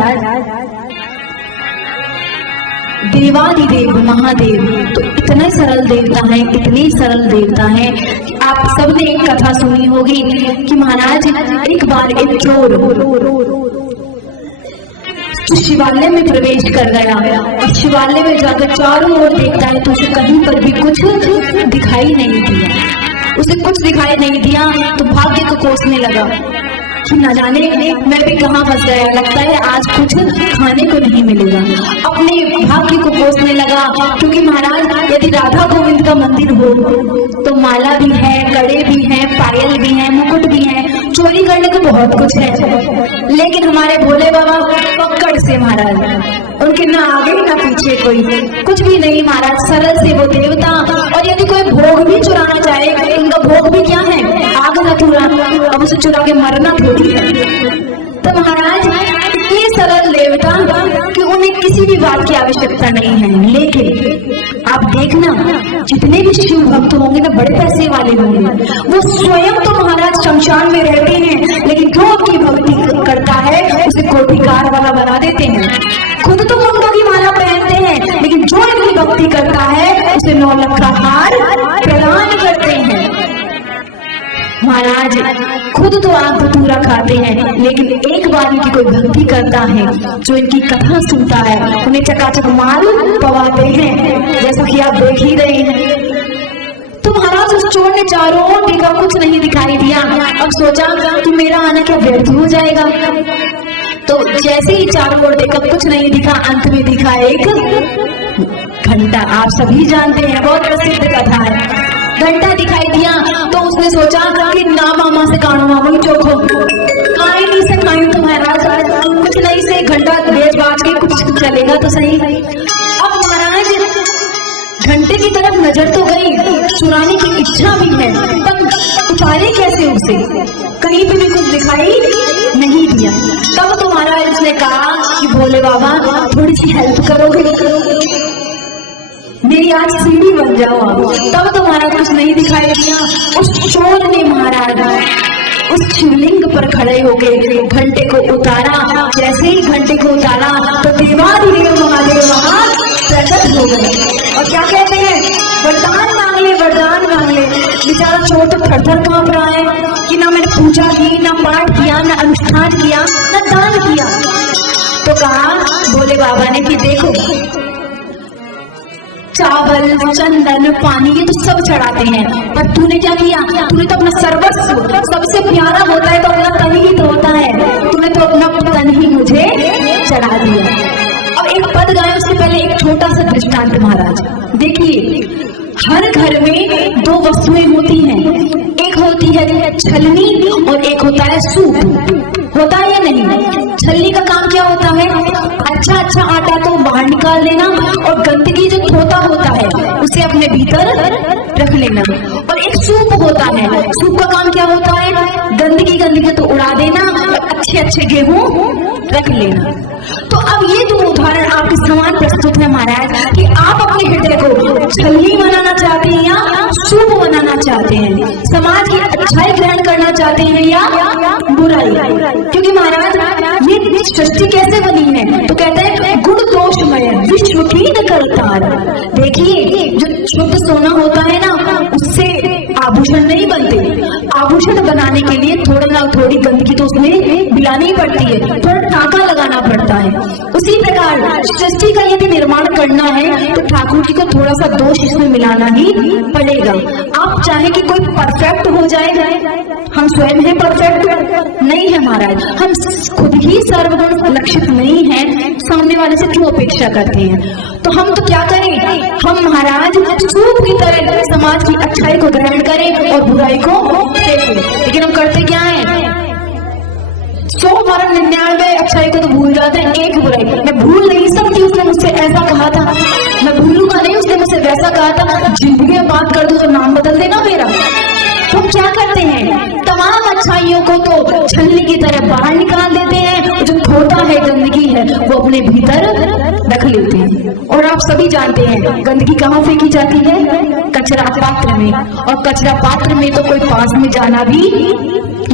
देवादिदेव महादेव तो इतने सरल देवता हैं, इतने सरल देवता हैं कि आप सबने एक कथा सुनी होगी कि महाराज एक बार एक चोर तो शिवालय में प्रवेश कर गया और शिवालय में जाकर चारों ओर देखता है तो उसे कहीं पर भी कुछ दिखाई नहीं दिया। उसे कुछ दिखाई नहीं दिया तो भाग्य को कोसने लगा कि न जाने मैं भी कहाँ फंस गया, लगता है आज कुछ खाने को नहीं मिलेगा। अपने भाग्य को कोसने लगा क्योंकि महाराज यदि राधा गोविंद का मंदिर हो तो माला भी है, कड़े भी हैं, पायल भी हैं, मुकुट भी है, चोरी करने को बहुत कुछ है। लेकिन हमारे भोले बाबा पकड़ से महाराज उनके ना आगे ना पीछे कोई कुछ भी नहीं महाराज, सरल से वो देवता। और यदि कोई भोग भी चुराना चाहे तो उनका भोग भी क्या है, आग का चूरा, अब उसे चुरा के मरना थोड़ी है। तो महाराज इतने सरल देवता कि उन्हें किसी भी बात की आवश्यकता नहीं है। लेकिन आप देखना जितने भी शिव भक्त होंगे ना बड़े पैसे वाले होंगे, वो स्वयं तो महाराज शमशान में रहते हैं लेकिन जो अपनी भक्ति करता है उसे कोटिकार वाला बना देते हैं। खुद तो मुंडों की माला पहनते हैं लेकिन जो इनकी भक्ति करता है उसे 9 लाख का हार प्रदान करते हैं। महाराज खुद तो आग धतूरा खाते हैं लेकिन एक बार इनकी कोई भक्ति करता है, जो इनकी कथा सुनता है, उन्हें चकाचक माल पवाते हैं, जैसा कि आप देख ही रहे हैं। तो महाराज उस चोर ने चारों ओर देखा, कुछ नहीं दिखाई दिया। अब सोचा कि मेरा आना क्या व्यर्थ हो जाएगा। तो जैसे ही चारों ओर देखा कुछ नहीं दिखा, अंत में दिखा एक घंटा। आप सभी जानते हैं, बहुत प्रसिद्ध कथा है। घंटा दिखाई दिया तो उसने सोचा कि ना मामा से कानो मामा चोखो काई नहीं से काई तो महाराज कुछ नहीं से घंटा बेच बाज के कुछ चलेगा तो सही। अब महाराज घंटे की तरफ नजर तो गई, चुराने की इच्छा भी है, पर उतारे कैसे उसे, कहीं पे भी कुछ दिखाई नहीं दिया। तब तो महाराज उसने कहा कि भोले बाबा थोड़ी सी हेल्प करोगे, मेरी आज सीढ़ी बन जाओ आप। तब तो महाराज कुछ नहीं दिखाई दिया। उस चोर ने महाराज उस शिवलिंग पर खड़े होकर घंटे को उतारा। जैसे ही घंटे को उतारा तो देवाधिदेव महादेव वहां प्रकट हो गए और क्या कहते हैं, वरदान मांग ले, वरदान मांग ले। बेचारा चोर तो थर-थर कांप रहा है कि ना मैंने पूजा की, ना पाठ किया, ना अनुष्ठान किया, ना दान किया। तो कहा भोले बाबा ने कि देखो चावल, चंदन, पानी ये तो सब चढ़ाते हैं, पर तूने क्या किया, तूने तो अपना सर्वस्व, सबसे प्यारा होता है तो अपना तन ही तो होता है, तूने तो अपना तन ही मुझे चढ़ा दिया। और एक पद गाए उससे पहले एक छोटा सा दृष्टांत महाराज देखिए। हर घर में 2 वस्तुएं होती हैं, एक होती है छलनी और एक होता है सूप। होता है या नहीं? छलनी का काम क्या होता है, अच्छा आटा तो बाहर निकाल देना और गंदगी जो थोता होता है उसे अपने भीतर रख लेना। और एक सूप होता है, सूप का काम क्या होता है, गंदगी तो उड़ा देना और अच्छे गेहूं रख लेना। तो अब ये 2 उदाहरण आपके समान प्रस्तुत है महाराज कि आप अपने हृदय को छलनी बनाना चाहते हैं या सूप बनाना चाहते हैं, समाज की अच्छाई ग्रहण करना चाहते हैं या बुराई। क्योंकि महाराज ये सृष्टि कैसे बनी है, तो कहते हैं गुण दोषमय विश्व की करतार। देखिए जो शुद्ध सोना होता है ना उससे आभूषण नहीं बनते, आभूषण बनाने के लिए थोड़ी गंदगी तो उसमें मिलानी पड़ती है, थोड़ा टाका लगाना पड़ता है। उसी प्रकार सृष्टि का यदि निर्माण करना है तो ठाकुर जी को थोड़ा सा दोष इसमें मिलाना ही पड़ेगा। आप चाहे कि कोई परफेक्ट हो जाए, हम स्वयं है परफेक्ट नहीं है महाराज, हम खुद ही सर्वगुण लक्षित नहीं है, सामने वाले से क्यों अपेक्षा करते हैं। तो हम तो क्या करें, हम महाराज सूप की तरह समाज की अच्छाई को ग्रहण करें और बुराई को फेंकें। लेकिन हम करते क्या है, 199 अच्छाई को तो भूल जाते हैं, एक बुराई। मैं भूल नहीं सकती उसने मुझसे ऐसा कहा था, मैं भूलूंगा नहीं उसने मुझसे वैसा कहा था, जिंदगी में बात कर दूं तो नाम बदल देना मेरा। तो क्या करते हैं, तमाम अच्छाइयों को तो छलनी की तरह बाहर निकाल देते हैं, जो खोटा है गंदगी है वो अपने भीतर रख लेते हैं। और आप सभी जानते हैं गंदगी कहाँ फेंकी जाती है, कचरा पात्र में, और कचरा पात्र में तो कोई पास में जाना भी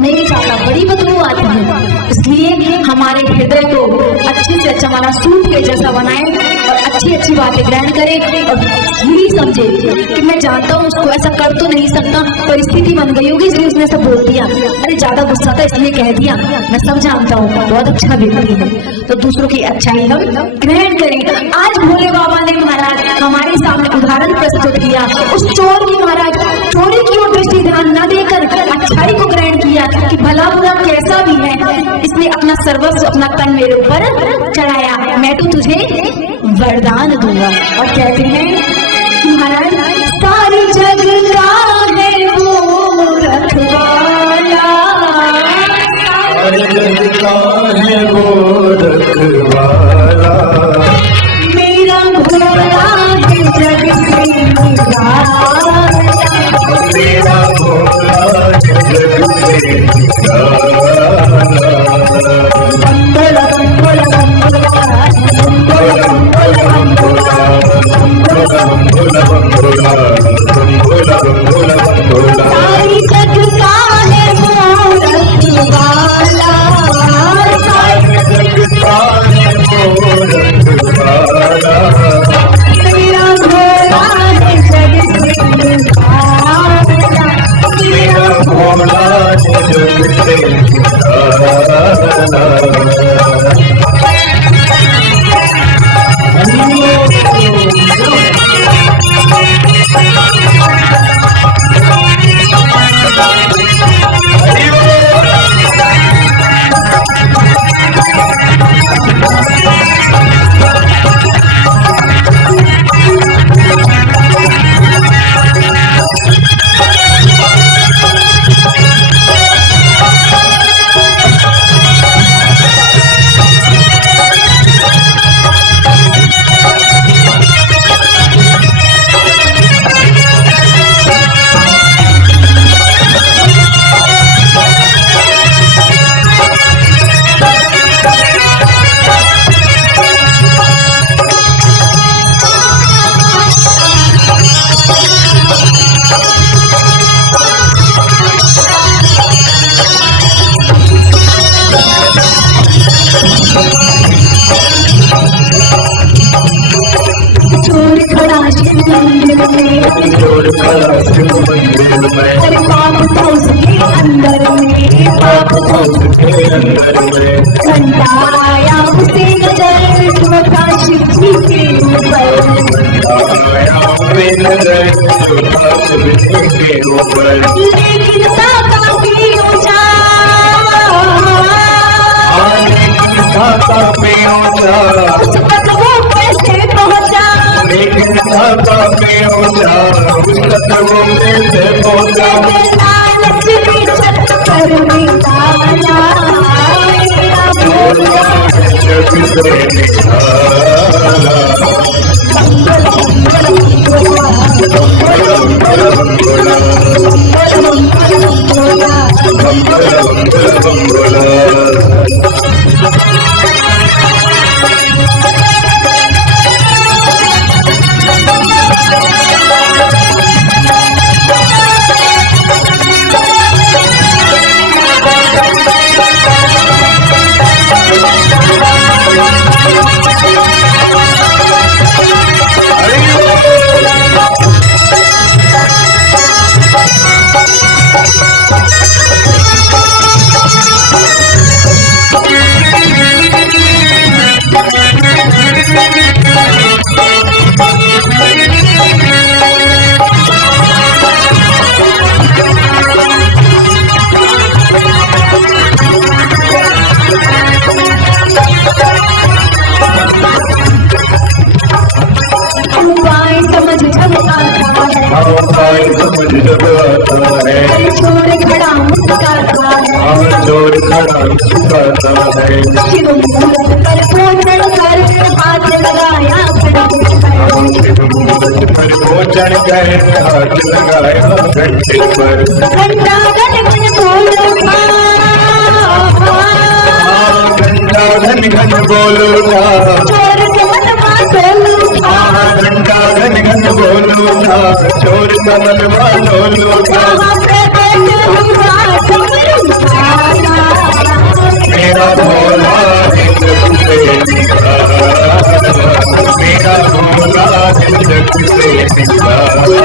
नहीं चाहता, बड़ी बदबू आती है। इसलिए हमारे हृदय को अच्छे से अच्छा हमारा सूप के जैसा बनाए और अच्छी अच्छी बातें ग्रहण करें और यही समझे कि मैं जानता हूँ उसको ऐसा कर तो नहीं सकता, परिस्थिति बन गई होगी इसलिए उसने सब बोल दिया, अरे ज्यादा गुस्सा था इसलिए कह दिया, मैं सब जानता हूँ बहुत अच्छा व्यक्ति है। तो दूसरों की अच्छाई हम ग्रहण करें। आज भोले बाबा ने महाराज हमारे सामने उदाहरण प्रस्तुत किया, उस चोर की महाराज चोरी की ओर दृष्टि ध्यान न देकर अच्छाई को ग्रहण किया कि भला बुरा कैसा भी है, इसने अपना सर्वस्व अपना तन मेरे ऊपर चढ़ाया, मैं तो तुझे वरदान दूंगा। और कहते हैं महाराज सारी जग का है वो रखवाला, सारी जग का है वो रखवाला, मेरा भोला है जग से निराला, मेरा भोला जग से निराला। सारी जग का है वो रखवाला, सारी जग का है वो रखवाला, मेरा भोला है जग से निराला, मेरा भोला जग से निराला। चोर खड़ा शिव मंदिर में, चोर खड़ा शिव मंदिर में, अरे पाप था उसके अंदर में, पाप था उसके अंदर में, घंटा आया उसे नजर ठोका शिव जी के ऊपर, आया वे नजर ठोका शिव जी के ऊपर, लेकिन ताका भी ऊंचा, धाका पे ऊंचा, उस तक वो कैसे पहुंचा, लेकिन धाका पे ऊंचा, उस तक वो कैसे पहुंचा, लालच में छत पर निकाला, मेरा भोला जग से निकाला। बड़ा सुखाता है। शिव मूरत पर पूजन कर हाथ लगाया घंटे पर। शिव मूरत पर पूजन कर हाथ लगाया घंटे पर। घंटा घन घन बोलो घंटा घन घन बोलो चोर के मन में डोलो घंटा घन घन बोलो चोर का मनवा डोलो मेरा भोला है जग से निकाला, मेरा भोला है जग से निकाला।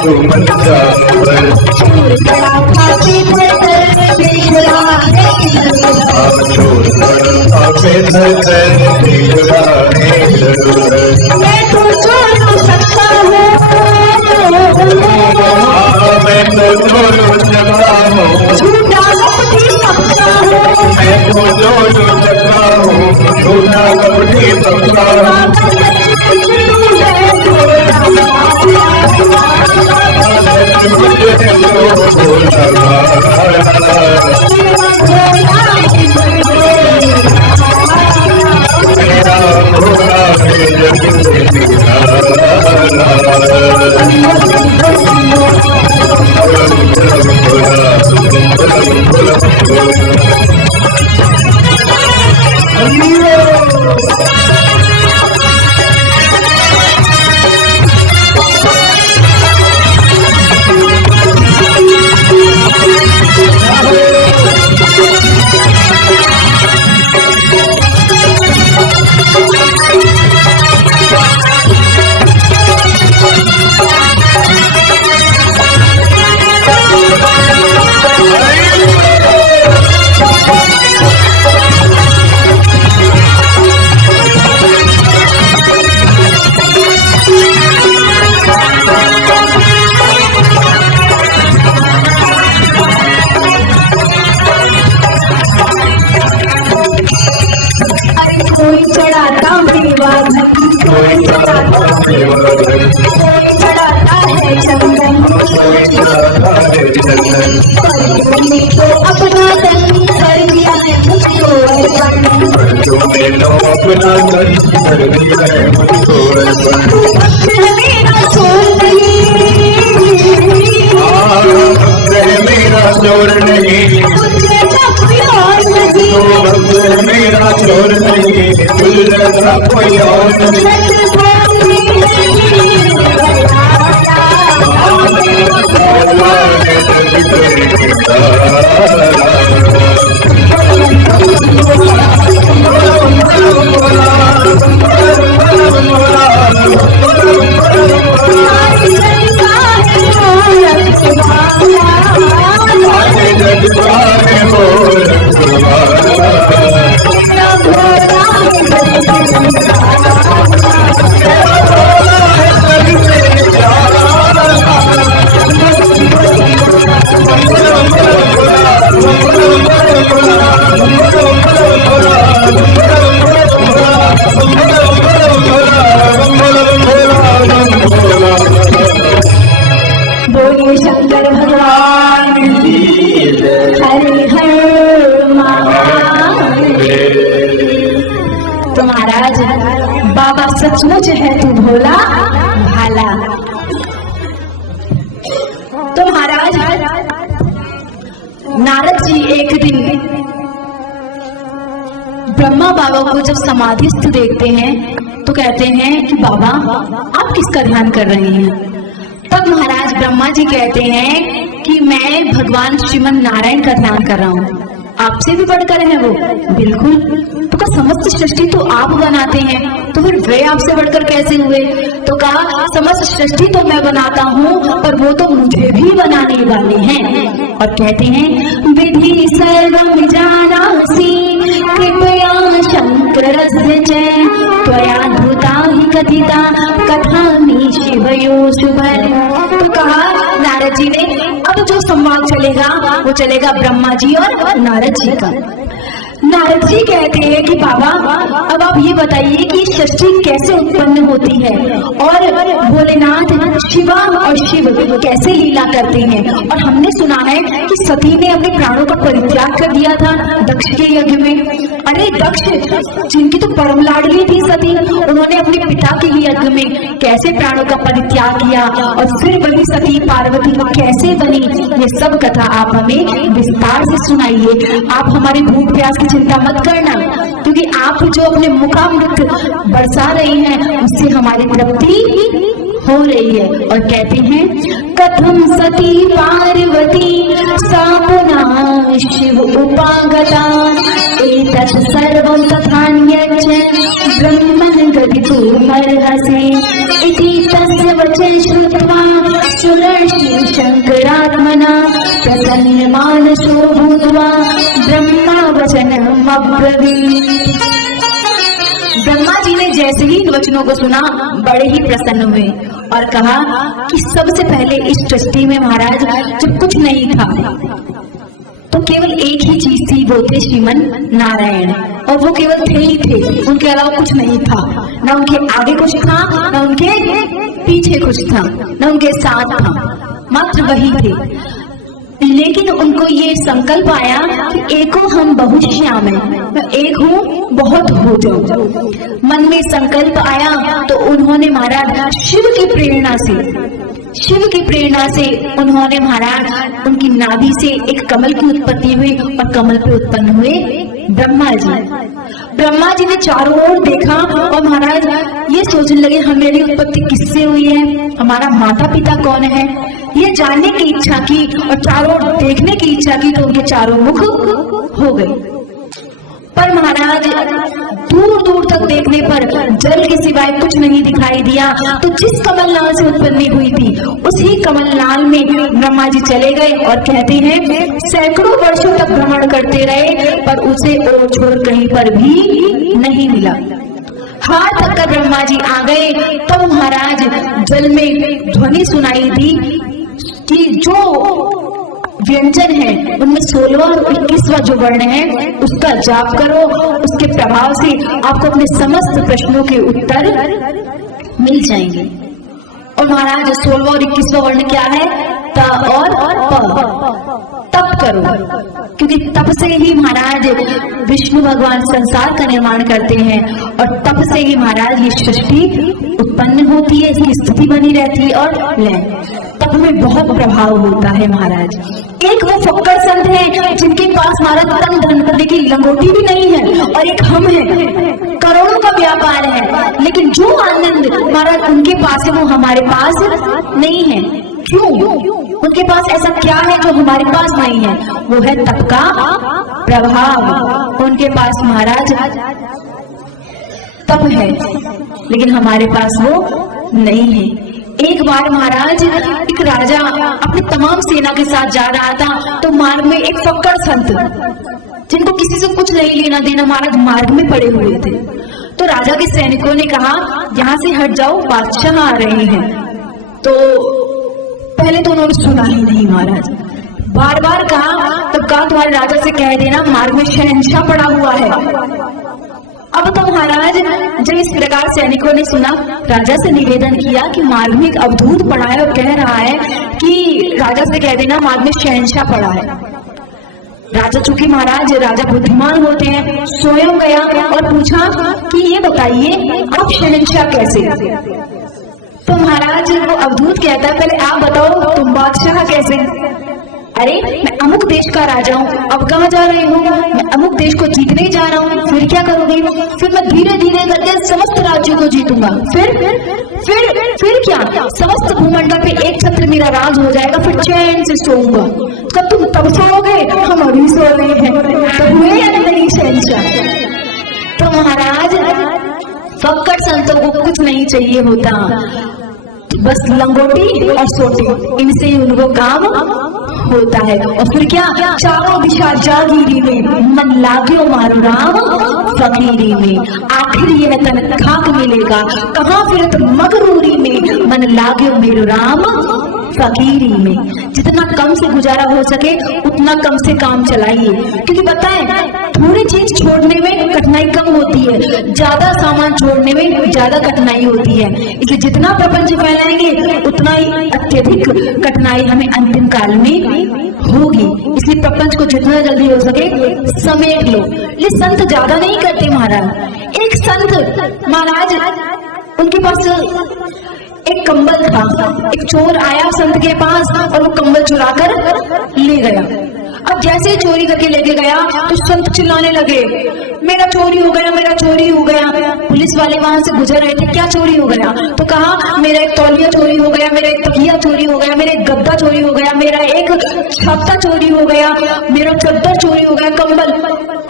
तू मन चाहवर चोर बड़ा आपे धर देख रहा है जरूर। मैं तो चोर हो सकता हूँ मैं तो चोर हो सकता हूँ झूठा कपटी सकता हूँ मैं तो चोर हो सकता हूँ झूठा कपटी सकता हूँ। मुझे तो भोला मेरा भोला है जग से कोई चढ़ाता मेवा कोई चढ़ाता है चंदन ने तो अपना तन कर दिया है मुझको अर्पण। अपना तन कर दिया है मुझको अर्पण। मेरा चोर नहीं मेरा चोर नहीं मुझे कोई और नहीं मेरा चोर नहीं तुझे जैसा कोई और नहीं। बोलिए शंकर भगवान। नारद जी एक दिन ब्रह्मा बाबा को जब समाधिस्थ देखते हैं तो कहते हैं कि बाबा आप किसका ध्यान कर रहे हैं? तब महाराज ब्रह्मा जी कहते हैं कि मैं भगवान श्रीमन नारायण का ध्यान कर रहा हूँ। आपसे भी बढ़कर है वो? बिल्कुल। तो कहा समस्त सृष्टि तो आप बनाते हैं, तो फिर वे आपसे बढ़कर कैसे हुए? तो कहा समस्त सृष्टि तो मैं बनाता हूँ, पर वो तो मुझे भी बनाने वाले हैं। और कहते हैं विधि सर्वं जानासि कृपया शंकरस्य च त्वया धृता हि कथिता कथामि शिवयो शुभं। तो कहा नारद जी ने अब जो संवाद चलेगा वो चलेगा ब्रह्मा जी और नारद जी का। नारद जी कहते हैं कि बाबा अब आप ये बताइए कि सृष्टि कैसे उत्पन्न होती है और भोलेनाथ शिवा और शिव कैसे लीला करते हैं। और हमने सुना है कि सती ने अपने प्राणों का परित्याग कर दिया था दक्ष के यज्ञ में। अरे दक्ष जिनकी तो परम लाडली थी सती, उन्होंने अपने पिता के यज्ञ में कैसे प्राणों का परित्याग किया और फिर वही सती पार्वती कैसे बनी, ये सब कथा आप हमें विस्तार से सुनाइए। आप हमारी भूख प्यास की चिंता मत करना, क्योंकि आप जो अपने मुखामृत बरसा रही हैं उससे हमारी तृप्ति हो रही है। और कहते हैं कथम सती पार्वती सा पुनः शिव उपागता एतत् सर्वं तथान्यच्च ब्रह्मन् गदितुमर्हसि इति तस्य वचनं श्रुत्वा सुरर्षि शंकरात्मना प्रसन्नमानसो भूत्वा ब्रह्मा वचनम् अब्रवीत्। ब्रह्मा जी ने जैसे ही इन वचनों को सुना बड़े ही प्रसन्न हुए और कहा कि सबसे पहले इस सृष्टि में महाराज जब कुछ नहीं था तो केवल एक ही चीज थी, वो थे श्रीमन नारायण। और वो केवल थे ही थे, उनके अलावा कुछ नहीं था। ना उनके आगे कुछ था, ना उनके पीछे कुछ था, ना उनके साथ था, मात्र वही थे। लेकिन उनको ये संकल्प आया कि एको हम बहुत श्याम है, मैं एक हूँ बहुत हो जाऊं। मन में संकल्प आया तो उन्होंने महाराज शिव की प्रेरणा से उन्होंने महाराज उनकी नाभि से एक कमल की उत्पत्ति हुई और कमल पे उत्पन्न हुए ब्रह्मा जी। ब्रह्मा जी ने चारों ओर देखा और महाराज ये सोचने लगे हमारी उत्पत्ति किससे हुई है, हमारा माता पिता कौन है, ये जानने की इच्छा की और चारों ओर देखने की इच्छा की। तो उनके चारों मुख हो गए। पर महाराज दूर दूर तक देखने पर जल के सिवाय कुछ नहीं दिखाई दिया। तो जिस कमल नाल से उत्पत्ति हुई थी उसी कमल नाल में ब्रह्मा जी चले गए और कहते हैं सैकड़ों वर्षों तक भ्रमण करते रहे पर उसे ओर छोर कहीं पर भी नहीं मिला। हार तक कर ब्रह्मा जी आ गए। तब महाराज जल में ध्वनि सुनाई दी कि जो व्यंजन है उनमें 16वां और 21वां जो वर्ण है उसका जाप करो, उसके प्रभाव से आपको अपने समस्त प्रश्नों के उत्तर मिल जाएंगे। और महाराज 16वां और 21वां वर्ण क्या है? त और प। तप करो, क्योंकि तप से ही महाराज विष्णु भगवान संसार का निर्माण करते हैं और तप से ही महाराज ये सृष्टि उत्पन्न होती है, इसकी स्थिति बनी रहती है और लय। तप में बहुत प्रभाव होता है महाराज। एक वो फक्कड़ संत है जिनके पास महाराज तन धन करने की लंगोटी भी नहीं है और एक हम है, करोड़ों का व्यापार है, लेकिन जो आनंद महाराज उनके पास है वो हमारे पास नहीं है। क्यों? उनके पास ऐसा क्या है जो हमारे पास नहीं है? वो है तप का प्रभाव। उनके पास महाराज तप है लेकिन हमारे पास वो नहीं है। एक बार महाराज एक राजा अपनी तमाम सेना के साथ जा रहा था तो मार्ग में एक फक्कड़ संत जिनको किसी से कुछ नहीं लेना देना महाराज मार्ग में पड़े हुए थे। तो राजा के सैनिकों ने कहा यहाँ से हट जाओ, बादशाह आ रहे हैं। तो पहले तो उन्होंने सुना ही नहीं महाराज, बार बार कहा। तब कहा तुम्हारे राजा से कह देना मार्ग में शहंशाह पड़ा हुआ है। अब तो महाराज जब इस प्रकार सैनिकों ने सुना, राजा से निवेदन किया कि मार्ग में एक अवधूत पड़ा है और कह रहा है कि राजा से कह देना मार्ग में शहंशाह पड़ा है। राजा चूंकि महाराज राजा बुद्धिमान होते हैं, स्वयं गया और पूछा कि ये बताइए आप शहंशाह कैसे? तो महाराज वो अवधूत कहता है पहले आप बताओ तुम बादशाह कैसे? अरे मैं अमुक देश का राजा हूँ, अब कहाँ जा रही हूँ, मैं अमुक देश को जीतने जा रहा हूँ। फिर क्या करोगी? फिर मैं धीरे धीरे करके समस्त राज्यों को जीतूंगा। फिर क्या? समस्त भूमंडल पे एक छत्र मेरा राज हो जाएगा, फिर चैन से सोऊंगा। कब तुम तब सोओगे? हम अभी सो रहे हैं, तो हुए या नहीं शहंशाह? तो महाराज फक्कड़ संतों को कुछ नहीं चाहिए होता, बस लंगोटी और सोटी, इनसे ही उनको काम होता है। और फिर क्या? चारों दिशा जागीरी में, मन लाग्यो मारो राम फकीरी में। आखिर यह तन खाक मिलेगा, कहाँ फिरत मगरूरी में, मन लाग्यो मेरो राम फकीरी में। जितना कम से गुजारा हो सके उतना कम से काम चलाइए, क्योंकि बताएं थोड़ी चीज छोड़ने में कठिनाई कम होती है, ज्यादा सामान छोड़ने में ज्यादा कठिनाई होती है। इसलिए जितना प्रपंच फैलाएंगे उतना ही अत्यधिक कठिनाई हमें अंतिम काल में होगी। इसलिए प्रपंच को जितना जल्दी हो सके समेट लो। ये संत ज्यादा नहीं करते महाराज। एक संत महाराज, उनके पास एक कंबल था, एक चोर आया संत के पास और वो कंबल चुरा कर ले गया। अब जैसे ही चोरी करके लेके गया तो संत चिल्लाने लगे, मेरा चोरी हो गया, मेरा चोरी हो गया। पुलिस वाले वहां से गुजर रहे थे, क्या चोरी हो गया? तो कहा मेरा एक तौलिया चोरी हो गया, मेरा एक तकिया चोरी हो गया, मेरा एक गद्दा चोरी हो गया, मेरा एक छत्ता चोरी हो गया, मेरा चद्दर चोरी हो गया, कंबल।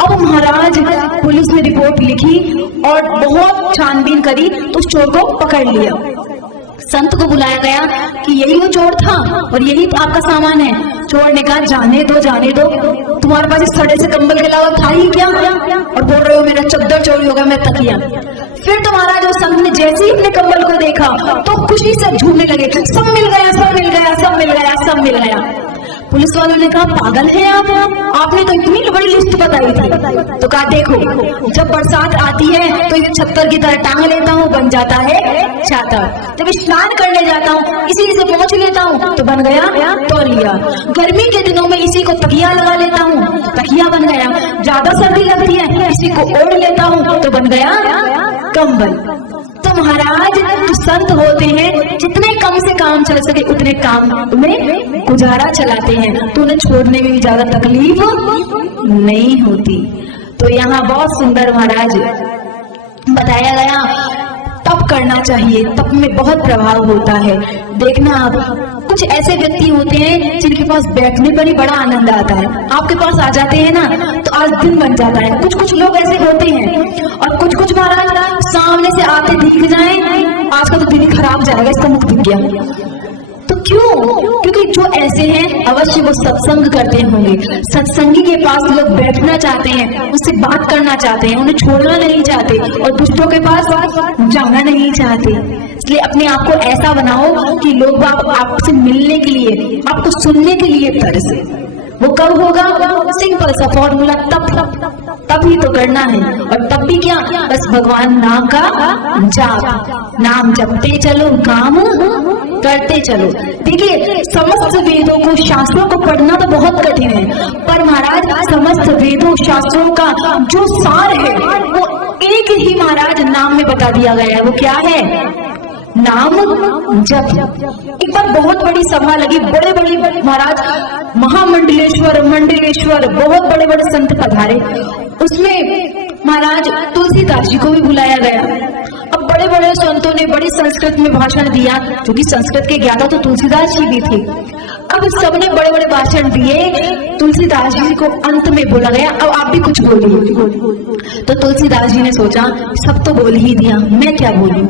अब महाराज पुलिस ने रिपोर्ट लिखी और बहुत छानबीन करी तो उस चोर को पकड़ लिया। संत को बुलाया गया कि यही वो चोर था और यही आपका सामान है। चोर ने कहा जाने दो, तुम्हारे पास इस सड़े से कंबल के अलावा था ही क्या? और बोल रहे हो मेरा चद्दर चोरी हो गया, मैं तकिया। फिर तुम्हारा जो संत ने जैसे ही अपने कंबल को देखा तो खुशी से झूमने लगे, सब मिल गया, सब मिल गया, सब मिल गया, सब मिल गया। पुलिस वालों ने कहा पागल है आप, आपने तो इतनी बड़ी लिस्ट बताई थी। तो कहा देखो, जब बरसात आती है तो ये छत्तर की तरह टांग लेता हूँ, बन जाता है छाता। जब स्नान करने जाता हूँ इसी से पहुंच लेता हूँ तो बन गया तौलिया। गर्मी के दिनों में इसी को तकिया लगा लेता हूँ, तकिया बन गया। ज्यादा सर्दी लगती है इसी को ओढ़ लेता हूँ तो बन गया कंबल। तो महाराज तो संत होते हैं जितने कम से काम चल सके उतने काम में गुजारा चलाते हैं, तो उन्हें छोड़ने में भी ज्यादा तकलीफ नहीं होती। तो यहाँ बहुत सुंदर महाराज बताया गया, तप करना चाहिए, तप में बहुत प्रभाव होता है। देखना आप कुछ ऐसे व्यक्ति होते हैं जिनके पास बैठने पर ही बड़ा आनंद आता है, आपके पास आ जाते हैं ना तो आज दिन बन जाता है। कुछ लोग ऐसे होते हैं और कुछ महाराज सामने से आते दिख जाए, आज का तो दिन खराब जाएगा, इसका मुख दिख गया। तो क्यों? क्योंकि जो ऐसे हैं अवश्य वो सत्संग करते होंगे। सत्संगी के पास लोग बैठना चाहते हैं, उससे बात करना चाहते हैं, उन्हें छोड़ना नहीं चाहते और दुष्टों के पास जाना नहीं चाहते। इसलिए अपने आप को ऐसा बनाओ कि लोग आपसे मिलने के लिए, आपको सुनने के लिए तरसे। वो कब होगा? सिंपल सा फॉर्मूला, तब ही तो करना है। और तब भी क्या? बस भगवान नाम का जाप, नाम जपते चलो, काम करते चलो। देखिए समस्त वेदों को, शास्त्रों को पढ़ना तो बहुत कठिन है, पर महाराज समस्त वेदों शास्त्रों का जो सार है वो एक ही महाराज नाम में बता दिया गया है। वो क्या है? नाम जप। एक बार बहुत बड़ी सभा लगी, बड़े बड़े महाराज महामंडलेश्वर, मंडलेश्वर, बहुत बड़े बड़े संत पधारे। उसमें महाराज तुलसीदास जी को भी बुलाया गया। अब बड़े बड़े संतों ने बड़ी संस्कृत में भाषण दिया, क्योंकि संस्कृत के ज्ञाता तो तुलसीदास जी भी थे। अब सबने बड़े बड़े भाषण दिए, तुलसीदास जी को अंत में बोला गया अब आप भी कुछ बोलिए। तो तुलसीदास जी ने सोचा सब तो बोल ही दिया, मैं क्या बोलूं।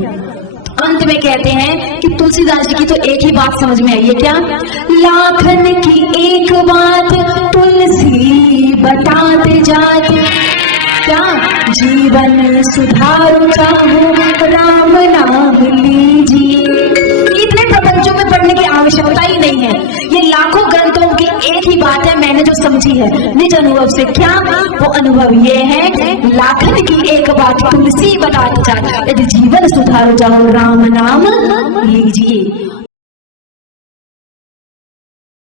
अंत में कहते हैं कि तुलसीदास जी की तो एक ही बात समझ में आई है, क्या? लाखन की एक बात तुलसी बताते जाते, क्या? जीवन सुधारो चाहो राम नाम लीजिए। इतने प्रपंचों में पढ़ने की आवश्यकता ही नहीं है, ये लाखों ग्रंथों की एक ही बात है, मैंने जो समझी है निज अनुभव से। क्या वो अनुभव ये है? लाखन की एक बात तुलसी बताते जाते, यदि जीवन सुधारो चाहो राम नाम लीजिए।